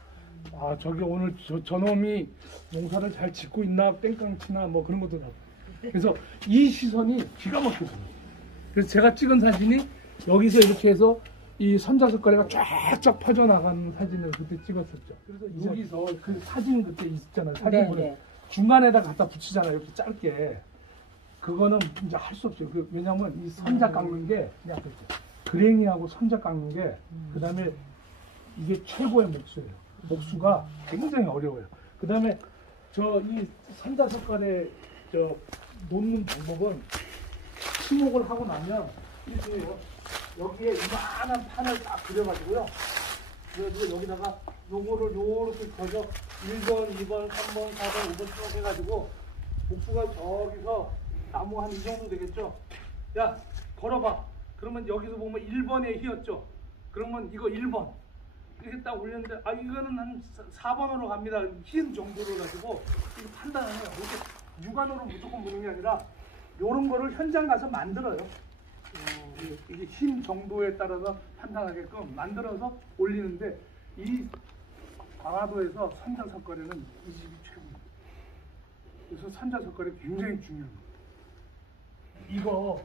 아 저기 오늘 저놈이 농사를 잘 짓고 있나 땡깡치나 뭐 그런 것도 나고. 그래서 이 시선이 기가 막혀요. 그래서 제가 찍은 사진이 여기서 이렇게 해서 이 선자석거리가 쫙쫙 퍼져나가는 사진을 그때 찍었었죠. 그래서 여기서 그 사진 그때 있잖아요. 사진 보내 네. 중간에다 갖다 붙이잖아요. 이렇게 짧게. 그거는 이제 할 수 없어요. 왜냐면 이 선자 깎는 게 그냥 그랭이하고 선자 깎는 게 그다음에 이게 최고의 목수예요. 목수가 굉장히 어려워요. 그다음에 이 선자석거리 놓는 방법은 치목을 하고 나면 이게요. 여기에 이만한 판을 딱 그려가지고요. 그래서 여기다가 요거를 요렇게 거서 1번, 2번, 3번, 4번, 5번 쭉 해가지고 목수가 저기서 나무 한 이 정도 되겠죠? 야, 걸어봐. 그러면 여기서 보면 1번에 휘었죠? 그러면 이거 1번. 이렇게 딱 올렸는데, 이거는 한 4번으로 갑니다. 흰 정도로 가지고 이거 판단을 해요. 이렇게 육안으로 무조건 보는 게 아니라 요런 거를 현장 가서 만들어요. 이게 힘 정도에 따라서 판단하게끔 만들어서 올리는데 이 강화도에서 선자석거리는 이 집이 최고입니다. 그래서 선자석거리 굉장히 중요합니다. 이거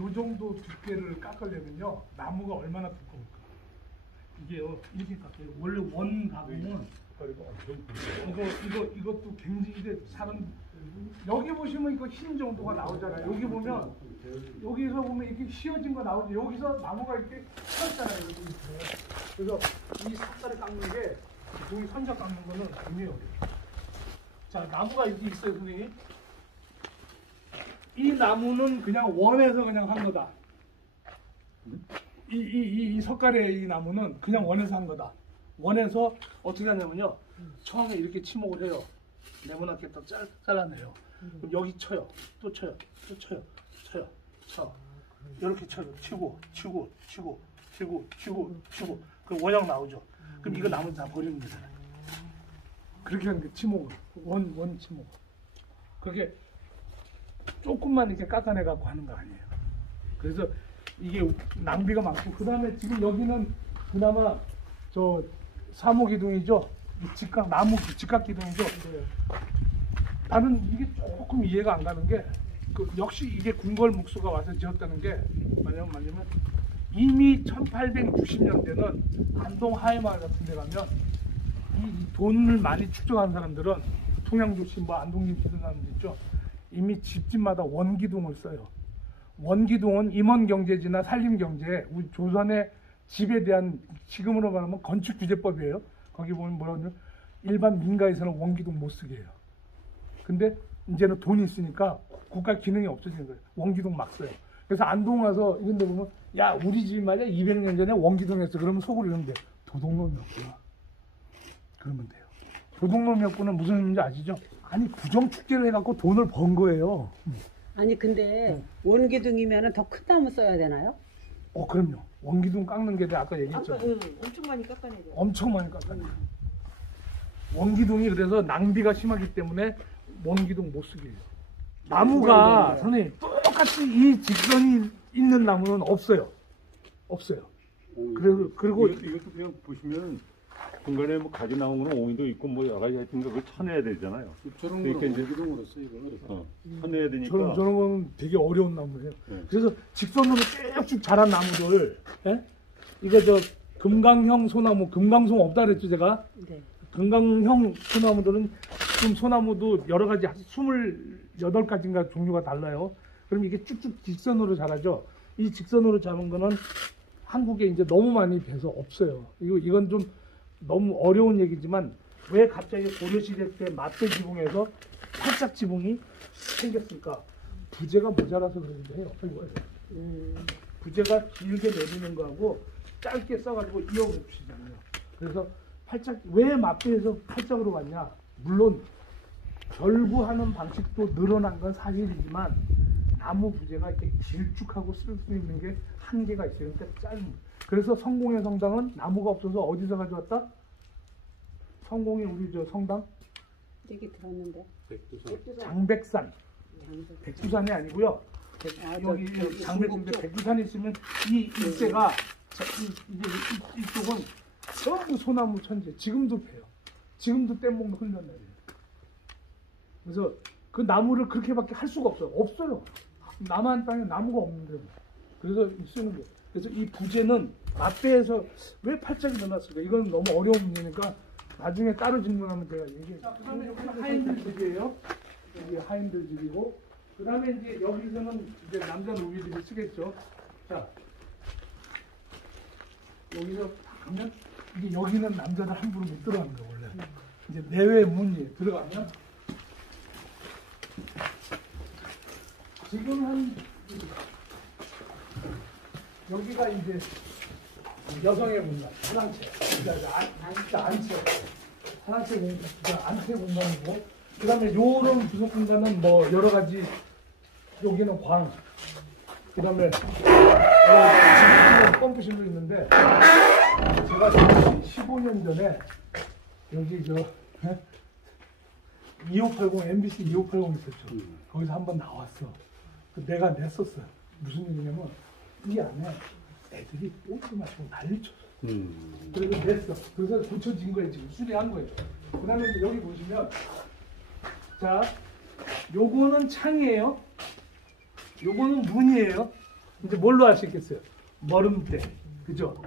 요 정도 두께를 깎으려면요 나무가 얼마나 두꺼울까? 이게요 이렇게 깎아요. 원래 원 가공은 이것도 굉장히 이게 사람 여기 보시면 이거 흰 정도가 나오잖아요. 여기 보면 여기서 보면 이렇게 휘어진 거 나오죠. 여기서 나무가 이렇게 펴있잖아요. 그래서 이 색깔을 깎는 게 여기 선자 깎는 거는 굉장히 어려워요. 자 나무가 이렇게 있어요, 선생님. 이 나무는 그냥 원에서 그냥 한 거다. 이 석가래 이 나무는 그냥 원에서 한 거다. 원에서 어떻게 하냐면요. 처음에 이렇게 치목을 해요. 네모나게 딱 잘라내요. 그럼 여기 쳐요. 또 쳐요. 또 쳐요. 쳐. 이렇게 쳐요. 치고. 그럼 원형 나오죠. 그럼 이거 나머지 다 버리면 되잖아요. 그렇게 하는 게 치목을. 원 치목. 그렇게 조금만 이렇게 깎아내 갖고 하는 거 아니에요. 그래서 이게 낭비가 많고, 그 다음에 지금 여기는 그나마 저 사모기둥이죠. 나무 직각기둥이죠. 나는 이게 조금 이해가 안 가는 게 역시 이게 궁궐 목수가 와서 지었다는 게 뭐냐면 이미 1860년대는 안동 하회마을 같은 데 가면 이 돈을 많이 축적한 사람들은 통양조 씨, 안동님 이런 사람들 있죠. 이미 집집마다 원기둥을 써요. 원기둥은 임원경제지나 산림경제, 우리 조선의 집에 대한 지금으로 말하면 건축규제법이에요. 거기 보면 뭐라고 하냐면 일반 민가에서는 원기둥 못 쓰게 해요. 근데 이제는 돈이 있으니까 국가 기능이 없어지는 거예요. 원기둥 막 써요. 그래서 안동 와서 이런 데 보면 야 우리 집 말이야 200년 전에 원기둥 했어. 그러면 속으로 이러면 돼. 도둑놈이었구나. 그러면 돼요. 도둑놈이었구나 무슨 의미인지 아시죠? 아니 부정축제를 해갖고 돈을 번 거예요. 아니 근데 원기둥이면 더 큰 나무 써야 되나요? 그럼요. 원기둥 깎는 게 아까 얘기했죠. 엄청 많이 깎아내죠. 엄청 많이 깎아내요. 원기둥이 그래서 낭비가 심하기 때문에 원기둥 못 쓰게 해요. 나무가 네. 선생님 똑같이 이 직선이 있는 나무는 없어요. 없어요. 그리고 이것도 그냥 보시면 중간에 뭐 가지 나온 거는 옹이도 있고 뭐 여러 가지 하여튼 그걸 쳐내야 되잖아요. 저런 그러니까 거는 이제 오기동으로서 이거 쳐내야 되니까. 저런 거는 되게 어려운 나무예요. 네. 그래서 직선으로 쭉쭉 자란 나무들, 예? 이거 저 금강형 소나무, 금강송 없다 그랬죠 제가. 네. 금강형 소나무들은 지금 소나무도 여러 가지 28가지인가 종류가 달라요. 그럼 이게 쭉쭉 직선으로 자라죠. 이 직선으로 자란 거는 한국에 이제 너무 많이 배서 없어요. 이건 좀 너무 어려운 얘기지만 왜 갑자기 고려시대 때 맞대 지붕에서 팔짝 지붕이 생겼을까? 부재가 모자라서 그런데 해요. 부재가 길게 내리는 거하고 짧게 써가지고 이어붙이잖아요. 그래서 팔짝 왜 맞대에서 팔짝으로 갔냐? 물론 결구하는 방식도 늘어난 건 사실이지만 나무 부재가 이렇게 길쭉하고 쓸 수 있는 게 한계가 있어요. 그러니까 짧은. 그래서 성공의 성당은 나무가 없어서 어디서 가져왔다? 성공의 우리 저 성당 얘기 들었는데. 장백산, 백두산이 아니고요. 여기 장백산인데 백두산이 있으면 이 일대가 이쪽은 전부 소나무 천지. 지금도 패요. 지금도 뗏목 흘러내요. 그래서 그 나무를 그렇게밖에 할 수가 없어요. 없어요. 남한 땅에 나무가 없는데. 그래서 쓰는 거예요. 그래서 이 부재는 맞대에서 왜 팔짝이 늘어났을까? 이건 너무 어려운 문제니까 나중에 따로 질문하면 제가 얘기해요. 자, 그 다음에 여기는 하인들 집이에요. 여기 하인들 집이고, 그 다음에 이제 여기서는 이제 남자 노비들이 쓰겠죠. 자, 여기서 딱 가면, 이게 여기는 남자들 함부로 못 들어가는 거예요, 원래. 이제 내외 문이 들어가면, 지금 한, 여기가 이제 여성의 공간, 화장체, 안채, 화장체 공간, 안채 공간이고, 그 다음에 요런 부속 공간은 뭐 여러 가지, 여기는 광, 그 다음에 지금 펌프실도 있는데, 제가 15년 전에 여기 저 2580 MBC 2580 있었죠. 거기서 한번 나왔어. 내가 냈었어. 무슨 얘기냐면 이 안에 애들이 오지 마시고 난리쳤어. 그래서 냈어. 그래서 고쳐진 거예요. 지금 수리한 거예요. 그 다음에 여기 보시면, 자, 요거는 창이에요. 요거는 문이에요. 이제 뭘로 할 수 있겠어요? 머름대. 그죠?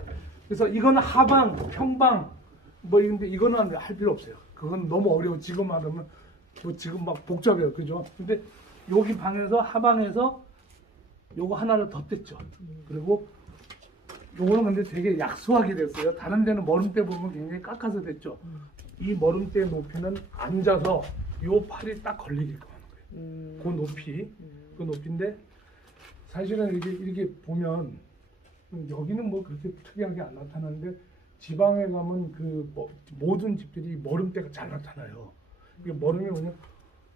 그래서 이거는 하방, 평방, 뭐 이런데 이거는 할 필요 없어요. 그건 너무 어려워. 지금 하면 뭐 지금 막 복잡해요. 그죠? 근데 여기 방에서 하방에서 요거 하나를 더 뗐죠. 그리고 요거는 근데 되게 약소하게 됐어요. 다른 데는 머름대 보면 굉장히 깎아서 됐죠. 이 머름대 높이는 앉아서 요 팔이 딱 걸리게끔 하는 거예요. 그 높이. 그 높이인데 사실은 이렇게 보면 여기는 뭐 그렇게 특이하게 안 나타나는데 지방에 가면 그 모든 집들이 머름대가 잘 나타나요. 이게 머름이 뭐냐?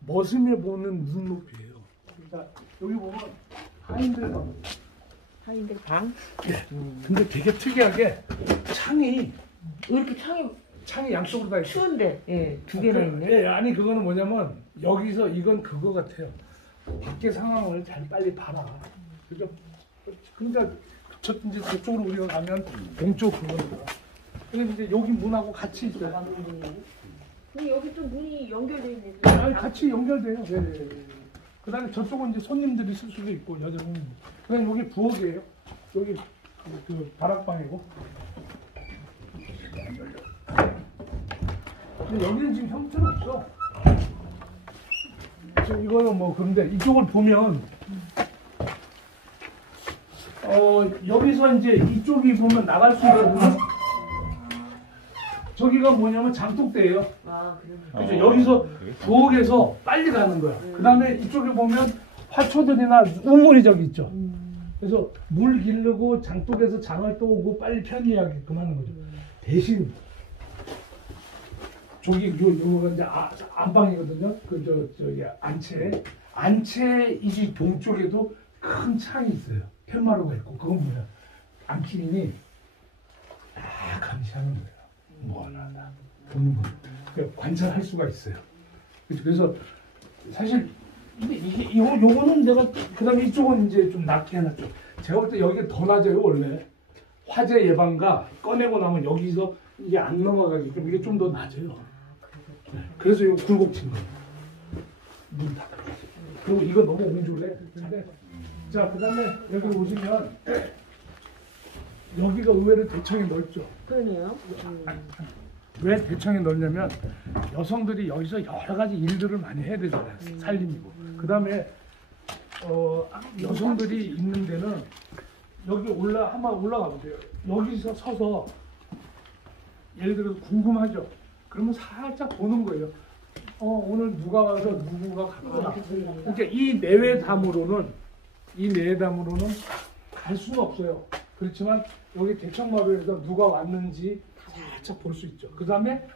머슴에 보는 눈높이에요. 자, 여기 보면 하인들 방. 하인들 방? 예. 근데 되게 특이하게 창이 왜 이렇게 창이 양쪽으로 다 있어요. 추운데? 예, 두 개나 있네. 예, 아니 그거는 뭐냐면 여기서 이건 그거 같아요. 밖의 상황을 잘 빨리 봐라. 그죠? 그러니까 이제 저쪽으로 우리가 가면 동쪽 그거니까. 근데 이제 여기 문하고 같이 있어요. 근데 여기 또 문이 연결돼 있네. 아니, 같이 연결돼요. 네. 그다음에 저쪽은 이제 손님들이 쓸 수도 있고 여자 손님. 그다음 여기 부엌이에요. 여기 그 다락방이고. 근데 여기는 지금 형태는 없어. 지금 이거는 뭐 그런데 이쪽을 보면 여기서 이제 이쪽이 보면 나갈 수 있거든요. 저기가 뭐냐면 장독대예요. 아, 그래요? 그죠? 여기서 부엌에서 빨리 가는 거야. 그 다음에 이쪽에 보면 화초들이나 우물이 저기 있죠. 그래서 물 기르고 장독에서 장을 떠오고 빨리 편리하게끔 하는 거죠. 대신 저기 요거가 이제 안방이거든요. 저기 안채 이 집 동쪽에도 큰 창이 있어요. 편마루가 있고 그건 뭐야? 안키린이 딱 감시하는 거예요. 뭐 하나 보는 거. 관찰할 수가 있어요. 그래서 사실 근데 요거는 내가 그다음에 이쪽은 이제 좀 낮게 해놨죠. 제가 볼 때 여기가 더 낮아요 원래. 화재 예방과 꺼내고 나면 여기서 이게 안 넘어가게끔 이게 좀 더 낮아요. 네, 그래서 이거 굴곡 친 거예요. 문 닫아. 그리고 이거 너무 옹졸해. 근데 자 그다음에 여기 보시면 여기가 의외로 대청이 넓죠. 그러네요. 왜 대청이 넓냐면 여성들이 여기서 여러 가지 일들을 많이 해야 되잖아요. 살림이고. 그다음에 여성들이 있는 데는 여기 한번 올라가 보세요. 여기서 서서 예를 들어서 궁금하죠. 그러면 살짝 보는 거예요. 오늘 누가 와서 누구가 갔구나. 그러니까 이 내외담으로는 갈 수는 없어요. 그렇지만 여기 대청마루에서 누가 왔는지 살짝 볼 수 있죠. 그 다음에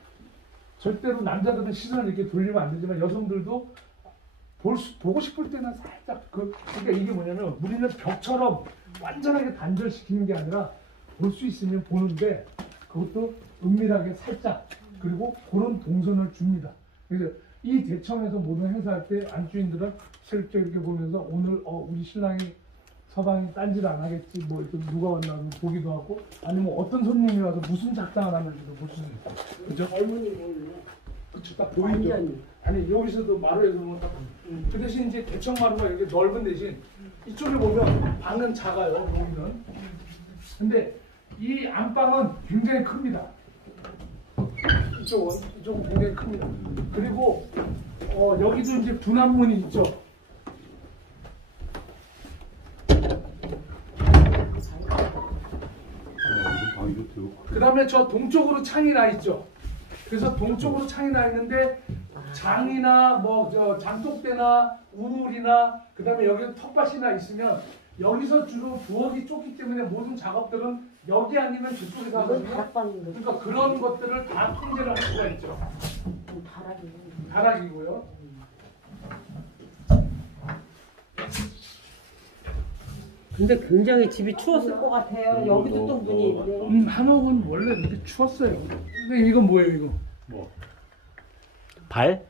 절대로 남자들은 시선을 이렇게 돌리면 안 되지만 여성들도 보고 싶을 때는 살짝 그러니까 이게 뭐냐면 우리는 벽처럼 완전하게 단절시키는 게 아니라 볼 수 있으면 보는데 그것도 은밀하게 살짝 그리고 그런 동선을 줍니다. 그래서 이 대청에서 모든 행사할 때 안주인들은 슬쩍 이렇게 보면서 오늘 우리 신랑이 서방이 딴짓 안 하겠지 뭐 이렇게 누가 왔나 보기도 하고 아니면 어떤 손님이 와서 무슨 작당을 하는지도 볼 수 있고 그죠? 젊은이 보이네. 그쵸 딱 보이죠? 완전히. 아니 여기서도 마루에서 보면 딱 그 대신 이제 대청 마루가 이렇게 넓은 대신 이쪽에 보면 방은 작아요 여기는 근데 이 안방은 굉장히 큽니다. 이쪽은 굉장히 큽니다. 그리고 여기도 이제 분합문이 있죠. 그 다음에 저 동쪽으로 창이 나 있죠. 그래서 동쪽으로 창이 나 있는데 장이나 뭐 저 장독대나 우물이나 그 다음에 여기 텃밭이나 있으면 여기서 주로 부엌이 좁기 때문에 모든 작업들은 여기 아니면 저쪽에서 하거든요. 다락방인 거. 그러니까 그런 것들을 다 통제를 할 수가 있죠. 다락이고요. 근데 굉장히 집이 추웠을 것 같아요. 여기도 또 문이 있네. 한옥은 원래 이렇게 추웠어요. 근데 이건 뭐예요 이거? 뭐? 발?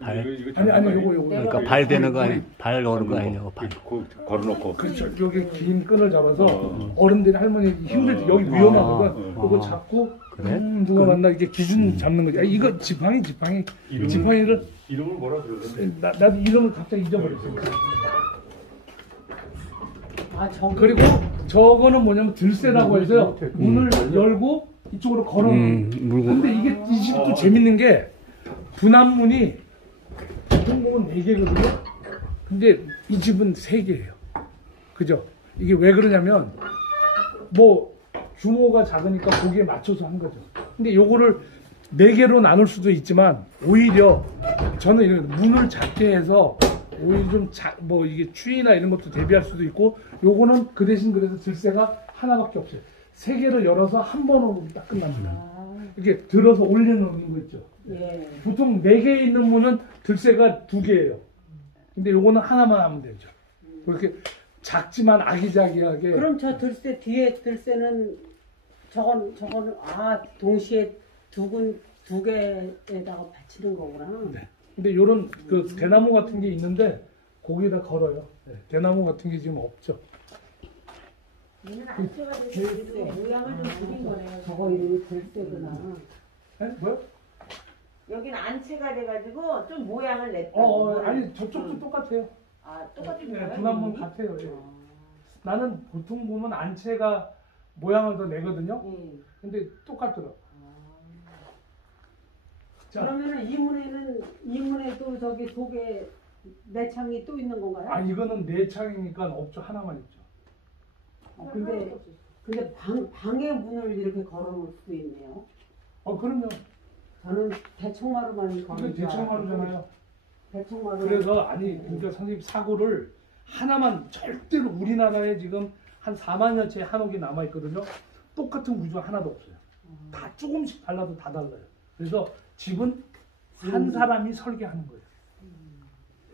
아니 요거. 그러니까 발 되는 거 아니, 발 오는 거 아니냐고 발. 걸어놓고. 그렇죠. 여기 긴 끈을 잡아서 어른들이 할머니 힘들 때 여기 위험하거든. 그거 잡고 그래? 누가 만나 이렇게 기준 잡는 거지. 이거 지팡이를 이름을 뭐라 그러던데? 나도 이름을 갑자기 잊어버렸어요. 그리고 그리고 저거는 뭐냐면 들쇠라고 해서 문을 열고 이쪽으로 걸어놓는 물고. 근데 이게 이 집도 재밌는 게 분합문이 보통 보면 4개거든요. 근데 이 집은 3개예요. 그죠? 이게 왜 그러냐면 뭐 규모가 작으니까 거기에 맞춰서 한 거죠. 근데 요거를 4개로 나눌 수도 있지만 오히려 저는 이런 문을 작게 해서 오히려 좀 뭐 이게 추위나 이런 것도 대비할 수도 있고 요거는 그 대신 그래서 들쇠가 하나밖에 없어요. 3개를 열어서 한 번으로 딱 끝납니다. 이렇게 들어서 올려놓는 거 있죠. 예. 보통 4개 있는 문은 들쇠가 2개예요. 근데 요거는 하나만 하면 되죠. 그렇게 작지만 아기자기하게. 그럼 저 들쇠 뒤에 들쇠는 저거는 동시에 두 개에다가 받치는 거구나. 네. 근데 요런 그 대나무 같은 게 있는데 거기다 걸어요. 네. 대나무 같은 게 지금 없죠. 얘는 안채가 되고 모양을 좀 줄인 거네요. 저거 이름이 들쇠구나. 네? 뭐요? 여기는 안채가 돼가지고 좀 모양을 냈다. 아니 저쪽도 똑같아요. 똑같은 네, 거예요? 분합문 같아요. 예. 나는 보통 보면 안채가 모양을 더 내거든요. 근데 똑같더라고. 자, 그러면은 이 문에도 저기 독에 내창이 또 있는 건가요? 이거는 4창이니까 없죠. 하나만 있죠. 근데 방의 문을 이렇게 걸어놓을 수도 있네요. 그럼요. 저는 대청마루만 이거 거는 대청마루잖아요. 대청마루. 그래서 그러니까 선생님 사고를 하나만 절대로 우리나라에 지금 한 4만여 채 한옥이 남아 있거든요. 똑같은 구조 하나도 없어요. 다 조금씩 달라도 다 달라요. 그래서 집은 한 사람이 설계하는 거예요.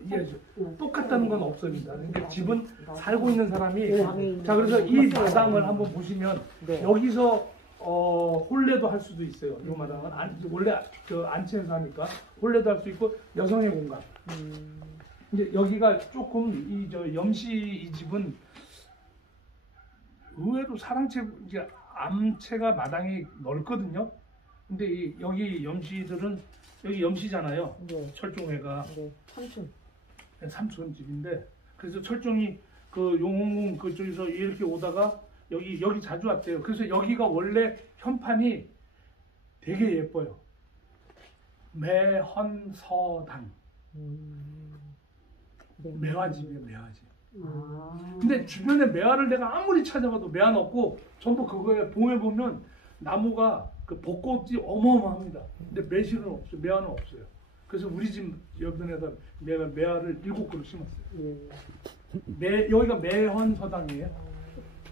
이해하죠? 똑같다는 건 없습니다. 그러니까 집은 살고 있는 사람이 자 그래서 이 마당을 한번 보시면 여기서 홀레도 할 수도 있어요. 이 마당은 원래 안채에서 하니까 홀레도 할 수 있고 여성의 공간. 이제 여기가 조금 이 저 염씨 이 집은 의외로 사랑채 이제 암채가 마당이 넓거든요. 근데 여기 염씨들은 여기 염씨잖아요. 네. 철종회가 네. 삼촌. 삼촌 집인데 그래서 철종이 그 용홍궁 그쪽에서 이렇게 오다가 여기 자주 왔대요. 그래서 여기가 원래 현판이 되게 예뻐요. 매헌서당. 네. 매화집이에요, 매화집. 아. 근데 주변에 매화를 내가 아무리 찾아봐도 매화는 없고 전부 그거에 봄에 보면 나무가 그 벚꽃이 어마어마합니다. 근데 매실은 없어요, 매화는 없어요. 그래서 우리 집 옆면에다 매화를 7그루 심었어요. 여기가 매헌서당이에요.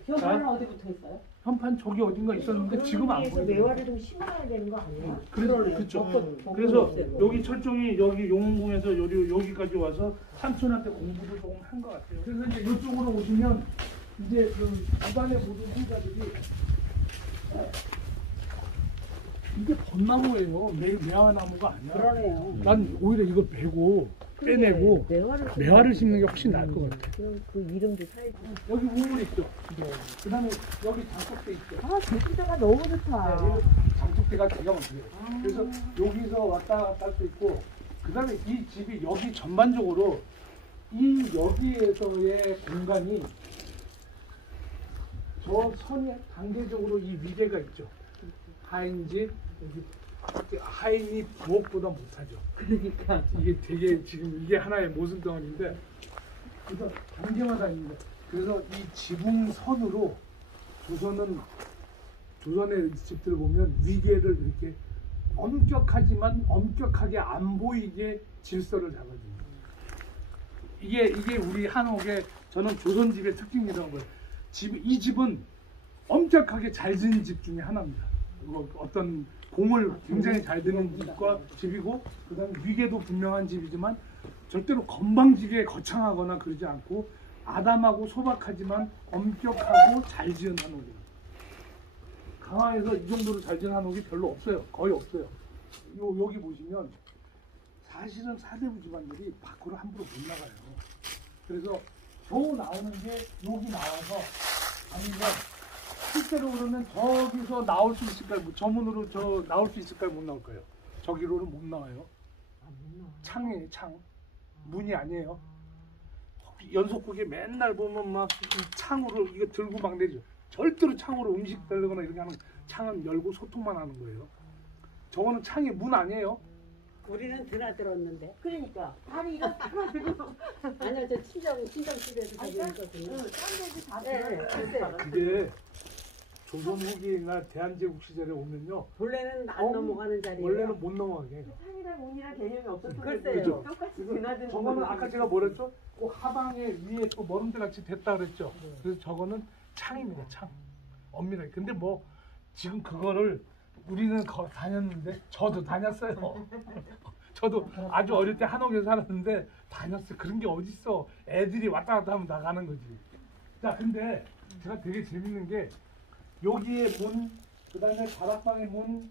현판은 어디 붙어 있어요? 현판 저기 어딘가 있었는데 지금 안 그래서 보여요. 매화를 좀 심어야 되는 거 아니야? 그렇죠. 그래서 여기 철종이 여기 용궁에서 여기까지 와서 삼촌한테 공부도 조금 한 것 같아요. 그래서 이제 이쪽으로 오시면 이제 그 집안의 모든 혼자들이 이게 벚나무예요. 매화나무가 아니야. 그러네요. 난 오히려 이거 베고 빼내고 매화를 심는 게 훨씬 나을 것 같아. 그 이름도 살고. 여기 우물 있죠. 그다음에 여기 장독대 있죠. 아, 제주도가 너무 좋다. 장독대가 기가 막혀요. 그래서 여기서 왔다 갔다 할 수 있고, 그다음에 이 집이 여기 전반적으로 이 여기에서의 공간이 저 선이 단계적으로 이 위계가 있죠. 하인집 여기 하인이 부엌보다 못하죠. 그러니까. 이게 되게 지금 이게 하나의 모순덩어리인데, 그래서 단계마다 있는데, 그래서 이 지붕선으로 조선의 집들을 보면 위계를 이렇게 엄격하지만 엄격하게 안 보이게 질서를 잡아줍니다. 이게 우리 한옥의 저는 조선 집의 특징이라고 봐요. 이 집은 엄격하게 잘 지은 집 중에 하나입니다. 어떤 공을 굉장히 잘 드는 집이고, 그다음에 위계도 분명한 집이지만 절대로 건방지게 거창하거나 그러지 않고 아담하고 소박하지만 엄격하고 잘 지은 한옥입니다. 강화에서 이 정도로 잘 지은 한옥이 별로 없어요. 거의 없어요. 여기 보시면 사실은 사대부 집안들이 밖으로 함부로 못 나가요. 그래서 겨우 나오는 게 여기 나와서, 아니면 실제로 그러면 저기서 나올 수 있을까요? 저 문으로 나올 수 있을까요? 못 나올까요? 저기로는 못 나와요. 창이에요, 창. 문이 아니에요. 연속극에 맨날 보면 막 창으로 이거 들고 막 내죠. 절대로 창으로 음식 달거나 이렇게 하는, 창은 열고 소통만 하는 거예요. 저거는 창이 문 아니에요. 우리는 드나들었는데. 그러니까. 아니, 이거 들어가지고. 아니요, 저 친정집에서 저기 있거든요. 그게 조선 후기나 대한제국 시절에 오면요. 원래는 안 넘어가는 자리예요. 원래는 못 넘어가게 해요. 산이랑 운이랑 개념이 없었던 글쎄요. 똑같이 드나드는 저거는 아까 제가 뭐랬죠? 그 하방에 위에 또 머름대 같이 됐다 그랬죠. 그래서 저거는 창입니다, 창. 엄밀하 근데 뭐 지금 그거를 우리는 다녔는데, 저도 다녔어요. 저도 아주 어릴 때 한옥에 살았는데 다녔어요. 그런 게 어딨어. 애들이 왔다 갔다 하면 나가는 거지. 자, 근데 제가 되게 재밌는 게 여기에 문, 그 다음에 다락방의 문,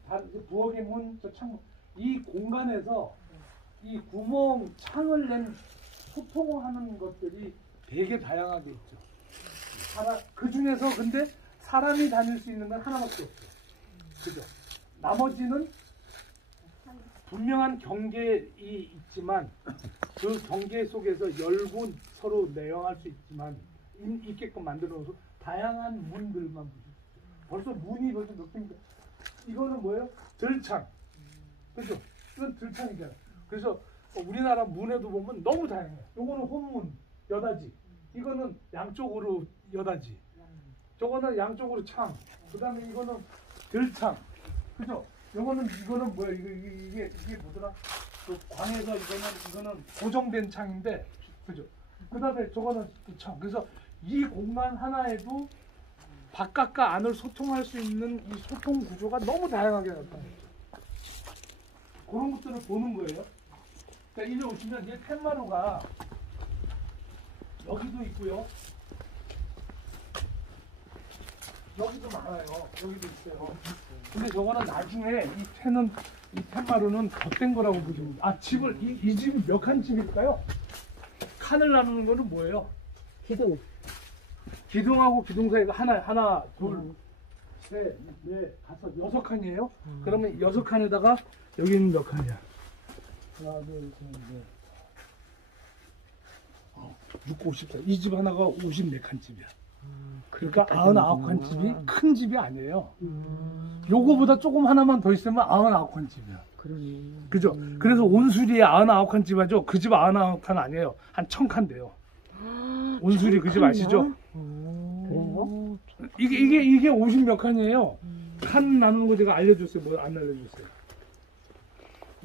부엌의 문, 저 창문, 이 공간에서 이 구멍, 창을 낸 소통하는 것들이 되게 다양하게 있죠. 그 중에서 근데 사람이 다닐 수 있는 건 하나밖에 없어요. 그죠? 나머지는 분명한 경계이 있지만 그 경계 속에서 열고 서로 내용할 수 있게끔 만들어 놓아서 다양한 문들만 보시죠. 벌써 문이 벌써 몇 개입니까? 이거는 뭐예요? 들창. 그죠? 이건 들창이잖아요. 그래서 우리나라 문에도 보면 너무 다양해요. 요거는 혼문, 여다지. 이거는 양쪽으로 여다지. 저거는 양쪽으로 창. 그 다음에 이거는 들창. 그죠? 이거는 뭐야? 이게 뭐더라? 그 광에서 이거는 고정된 창인데, 그죠? 그 다음에 저거는 창. 그래서 이 공간 하나에도 바깥과 안을 소통할 수 있는 이 소통 구조가 너무 다양하게 나타나죠. 그런 것들을 보는 거예요. 그러니까 이리 오시면 이 팻마루가 여기도 있고요. 여기도 많아요. 여기도 있어요. 근데 저거는 나중에 이 팻마루는 덧댄 거라고 보시면, 집을, 이 집이 몇 칸 집일까요? 칸을 나누는 거는 뭐예요? 기둥. 기둥하고 기둥 사이가 하나, 둘, 셋, 넷, 다섯, 6칸이에요. 그러면 6칸에다가 여기는 몇 칸이야? 하나, 둘, 셋, 넷. 6, 54. 이 집 하나가 54칸 집이야. 그러니까 99칸 집이 큰 집이 아니에요. 요거보다 조금 하나만 더 있으면 99칸 집이야. 그러네. 그죠? 그래서 온수리에 99칸 집 하죠? 그 집 99칸 아니에요. 한 1000칸 돼요. 온수리 그 집 아시죠? 그래요? 이게 50 몇 칸이에요. 칸 나누는 거 제가 알려줬어요. 뭐 안 알려줬어요?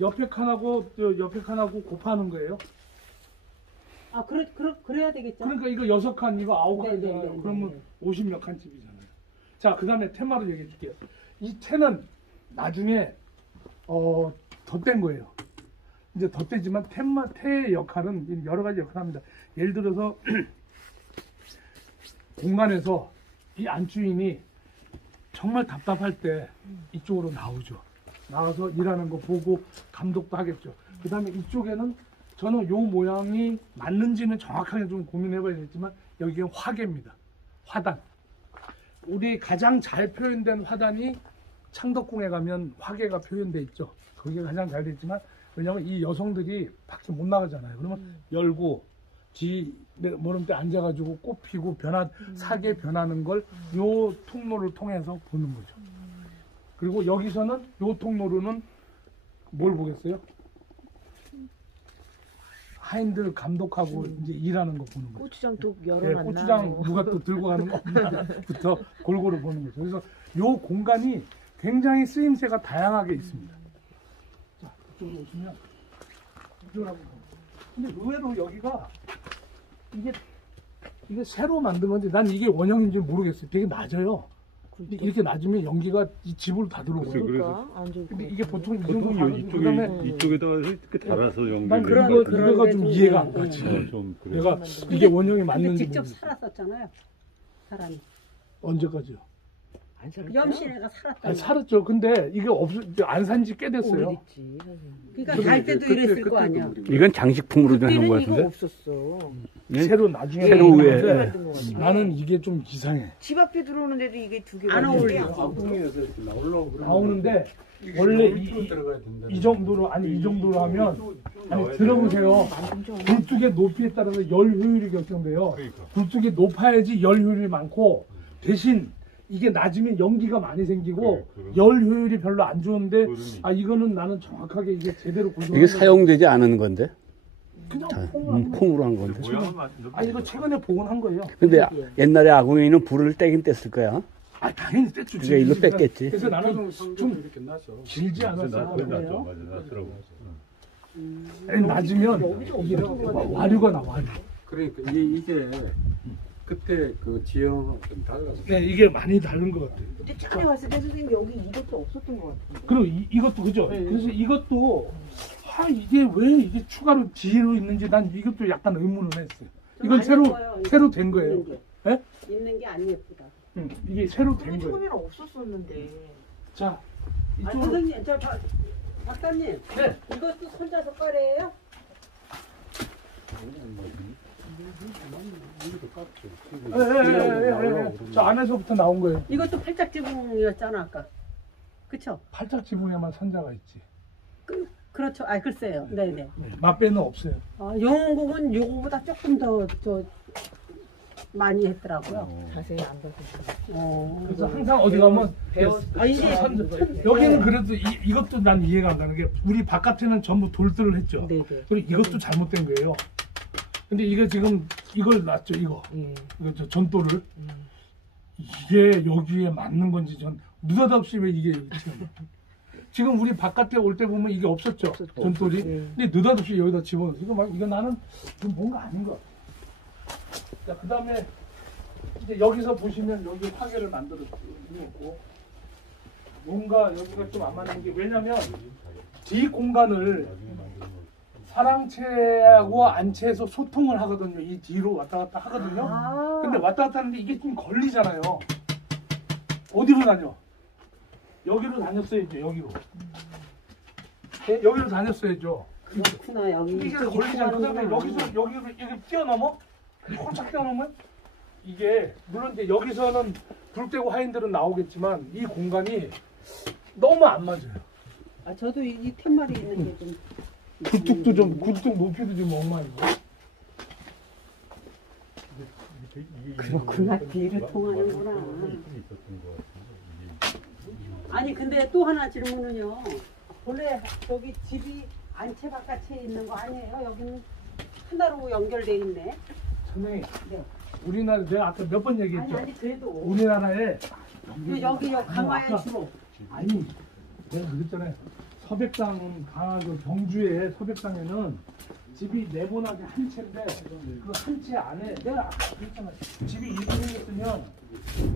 옆에 칸하고 옆에 칸하고 곱하는 거예요. 아, 그래야 되겠죠? 그러니까 이거 6칸, 이거 9칸이잖아요. 네네네. 그러면 50 몇 칸 집이잖아요. 자, 그 다음에 테마를 얘기해 줄게요. 이 테는 나중에 덧댄 거예요. 이제 덧대지만 테의 역할은 여러 가지 역할을 합니다. 예를 들어서 공간에서 이 안주인이 정말 답답할 때 이쪽으로 나오죠. 나와서 일하는 거 보고 감독도 하겠죠. 그 다음에 이쪽에는 저는 요 모양이 맞는지는 정확하게 좀 고민해봐야 되겠지만 여기가 화개입니다. 화단. 우리 가장 잘 표현된 화단이 창덕궁에 가면 화개가 표현돼 있죠. 거기가 가장 잘 됐지만 왜냐면 이 여성들이 밖에 못 나가잖아요. 그러면 열고 뒤 모름때 앉아가지고 꽃 피고 사계 변하는 걸 요 통로를 통해서 보는 거죠. 그리고 여기서는 요 통로로는 뭘 보겠어요? 하인들 감독하고 이제 일하는 거 보는 거죠. 고추장 또 네, 열어놨나? 고추장 누가 또 들고 가는 거부터 골고루 보는 거죠. 그래서 요 공간이 굉장히 쓰임새가 다양하게 있습니다. 자, 이쪽으로 오시면 이쪽으로 한번 가보세요. 근데 의외로 여기가 이게 새로 만든 건지 난 이게 원형인지 모르겠어요. 되게 낮아요. 근데 이렇게 낮으면 연기가 이 집으로 다 들어오고요. 그래서 그러니까 안 좋을 근데 것 이게 같은데. 보통 이 정도 보통 가격이 그다음에 이쪽에다가 이렇게 달아서 난 연결. 이거가 좀 이해가 안 가지. 좀 그래. 내가 이게 원형이 근데 맞는지 직접 모르겠어. 살았었잖아요. 사람이. 언제까지요? 안 살았죠? 염신애가 살았잖아요. 살았죠. 근데 이게 안 산 지 꽤 됐어요. 오래됐지. 사실. 그러니까 갈 때도 이랬을 거 아니야. 이건 장식품으로 되는 그때는 거 이거 같은데? 없었어. 새로 나중에 새로 나오는데 왜? 만든 것 같아. 나는 이게 좀 이상해. 집 앞에 들어오는데도 이게 두 개가 안 있는데 어울려. 나오는데 원래 이 정도로 아니 이 정도로 하면 아니 들어보세요. 굴뚝의 높이에 따라서 열 효율이 결정돼요. 그러니까. 굴뚝이 높아야지 열 효율이 많고 대신 이게 낮으면 연기가 많이 생기고 그래. 열 효율이 별로 안 좋은데 그러니. 아 이거는 나는 정확하게 이게 제대로 고정. 이게 사용되지 않은 건데? 그냥 다, 폼으로 하는 거예요. 폼으로 한 건데. 모양은 맞. 아 이거 최근에 복원한 거예요. 근데 옛날에 아궁이는 불을 떼긴 뗐을 거야. 아 당연히 뗐죠. 그게 일로 뺐겠지. 그래서 나는 좀 길지 않았어. 맞아, 나더라고. 아니, 낮으면 이게 와류가 나 와류. 그러니까 이게 그때 그 지형하고 좀 달라서 네 이게 많이 다른 것 같아요. 그때 처음에 왔을 때 선생님 여기 이것도 없었던 것 같은데. 그리고 이것도 그죠? 그래서 이것도 이게 왜 이게 추가로 뒤로 있는지 난 이것도 약간 의문을 했어요. 이건 안 새로 예뻐요, 새로 된 거예요. 있는 게. 예? 있는 게 안 예쁘다. 이게 새로 된 근데 거예요. 처음에는 없었었는데. 자 아, 이쪽으로 선생님, 박사님, 네. 이것도 손자석가래예요? 저 안에서부터 나온 거예요. 이것도 팔짝지붕이었잖아 아까. 그쵸? 팔짝 지붕에만 선자가 있지. 그렇죠. 아 글쎄요. 네네. 맛배는 없어요. 영국은 요거보다 조금 더 많이 했더라고요. 자세히 안 봐서. 그래서 항상 어디 가면 이제 여기는 그래도 이것도 난 이해가 안 가는 게 우리 바깥에는 전부 돌들을 했죠. 네네. 그리고 이것도 잘못된 거예요. 근데 이게 지금 이걸 놨죠. 이거 저 전돌을 이게 여기에 맞는 건지 전 느닷없이 왜 이게 여기 지금 우리 바깥에 올 때 보면 이게 없었죠. 전돌이. 근데 느닷없이 여기다 집어넣어. 이거 나는 좀 뭔가 아닌 것 같아. 자, 그 다음에 이제 여기서 보시면 여기 화개를 만들었고 뭔가 여기가 좀 안 맞는 게 왜냐면 뒤 공간을 사랑채하고 안채에서 소통을 하거든요. 이 뒤로 왔다 갔다 하거든요. 근데 왔다 갔다 하는데 이게 좀 걸리잖아요. 어디로 다녀? 여기로 다녔어야죠. 여기로. 네? 여기로 다녔어야죠. 그렇구나. 여기 이게 이쪽이 걸리잖아. 그다음에 통하는구나. 여기를 이렇게 뛰어넘어. 홀짝 뛰어넘으면 이게 물론 이제 여기서는 불 떼고 하인들은 나오겠지만 이 공간이 너무 안 맞아요. 아, 저도 이 툇말이 있는 게 좀. 굴뚝도 좀 굴뚝 높이도 좀 엉망이고. 그렇구나. 비를 통하는구나. 아니 근데 또 하나 질문은요. 원래 저기 집이 안채 바깥에 있는 거 아니에요? 여기는 하나로 연결돼 있네. 선생님, 네. 우리나라 내가 아까 몇 번 아니 얘기했죠. 아니 그래도 우리나라에 여기 강화에 아까- 주로. 아니 내가 그랬잖아요. 서백당 강화도 경주의 서백당에는 집이 네모나게 한 채인데 그 한 채 안에 내가 아까 그랬잖아요. 집이 이렇게 생겼으면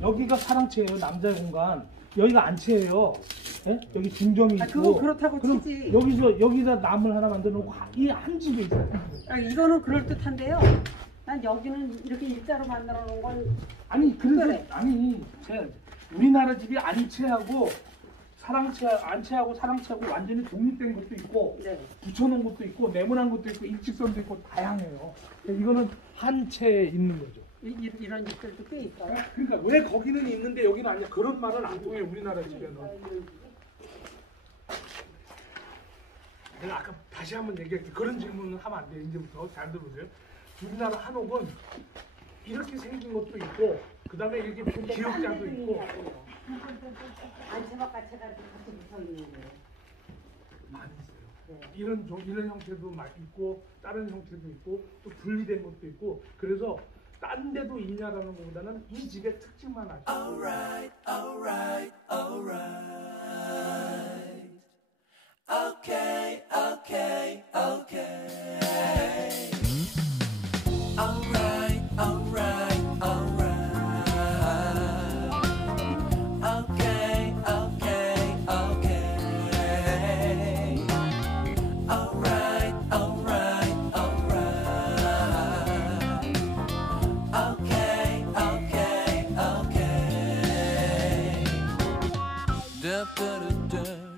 여기가 사랑채예요. 남자의 공간. 여기가 안채예요. 예? 여기 중점이 아, 있고. 그거 그렇다고 그럼 치지. 여기다 나물 하나 만들어 놓고 이 한 집에 있어요. 아, 이거는 그럴 듯한데요. 난 여기는 이렇게 일자로 만들어 놓은 건 아니 그래서 그래. 아니 우리나라 집이 안채하고 안채하고 사랑채하고 완전히 독립된 것도 있고 네. 붙여놓은 것도 있고 네모난 것도 있고 일직선도 있고 다양해요. 이거는 한 채에 있는 거죠. 이런 집들도 꽤 있어요. 그러니까 왜 거기는 있는데 여기는 아니야? 그런 말은 안 통해 우리나라 집에는. 내가 아까 다시 한번 얘기할게. 그런 질문을 하면 안 돼. 이제부터 잘 들으세요. 우리나라 한옥은 이렇게 생긴 것도 있고 그 다음에 이렇게 기역자도 있고 안채 바깥에가 이렇게 같이 붙어 있는 거예요. 많이 있어요. 네. 이런 형태도 막 있고 다른 형태도 있고 또 분리된 것도 있고 그래서 딴 데도 있냐라는 것보다는 이 집의 특징만 알죠. Alright, alright, alright. Okay, okay, okay. Alright, alright, alright. Okay, okay, okay. Alright, alright, alright. Okay, okay, okay. Da, da, da, da.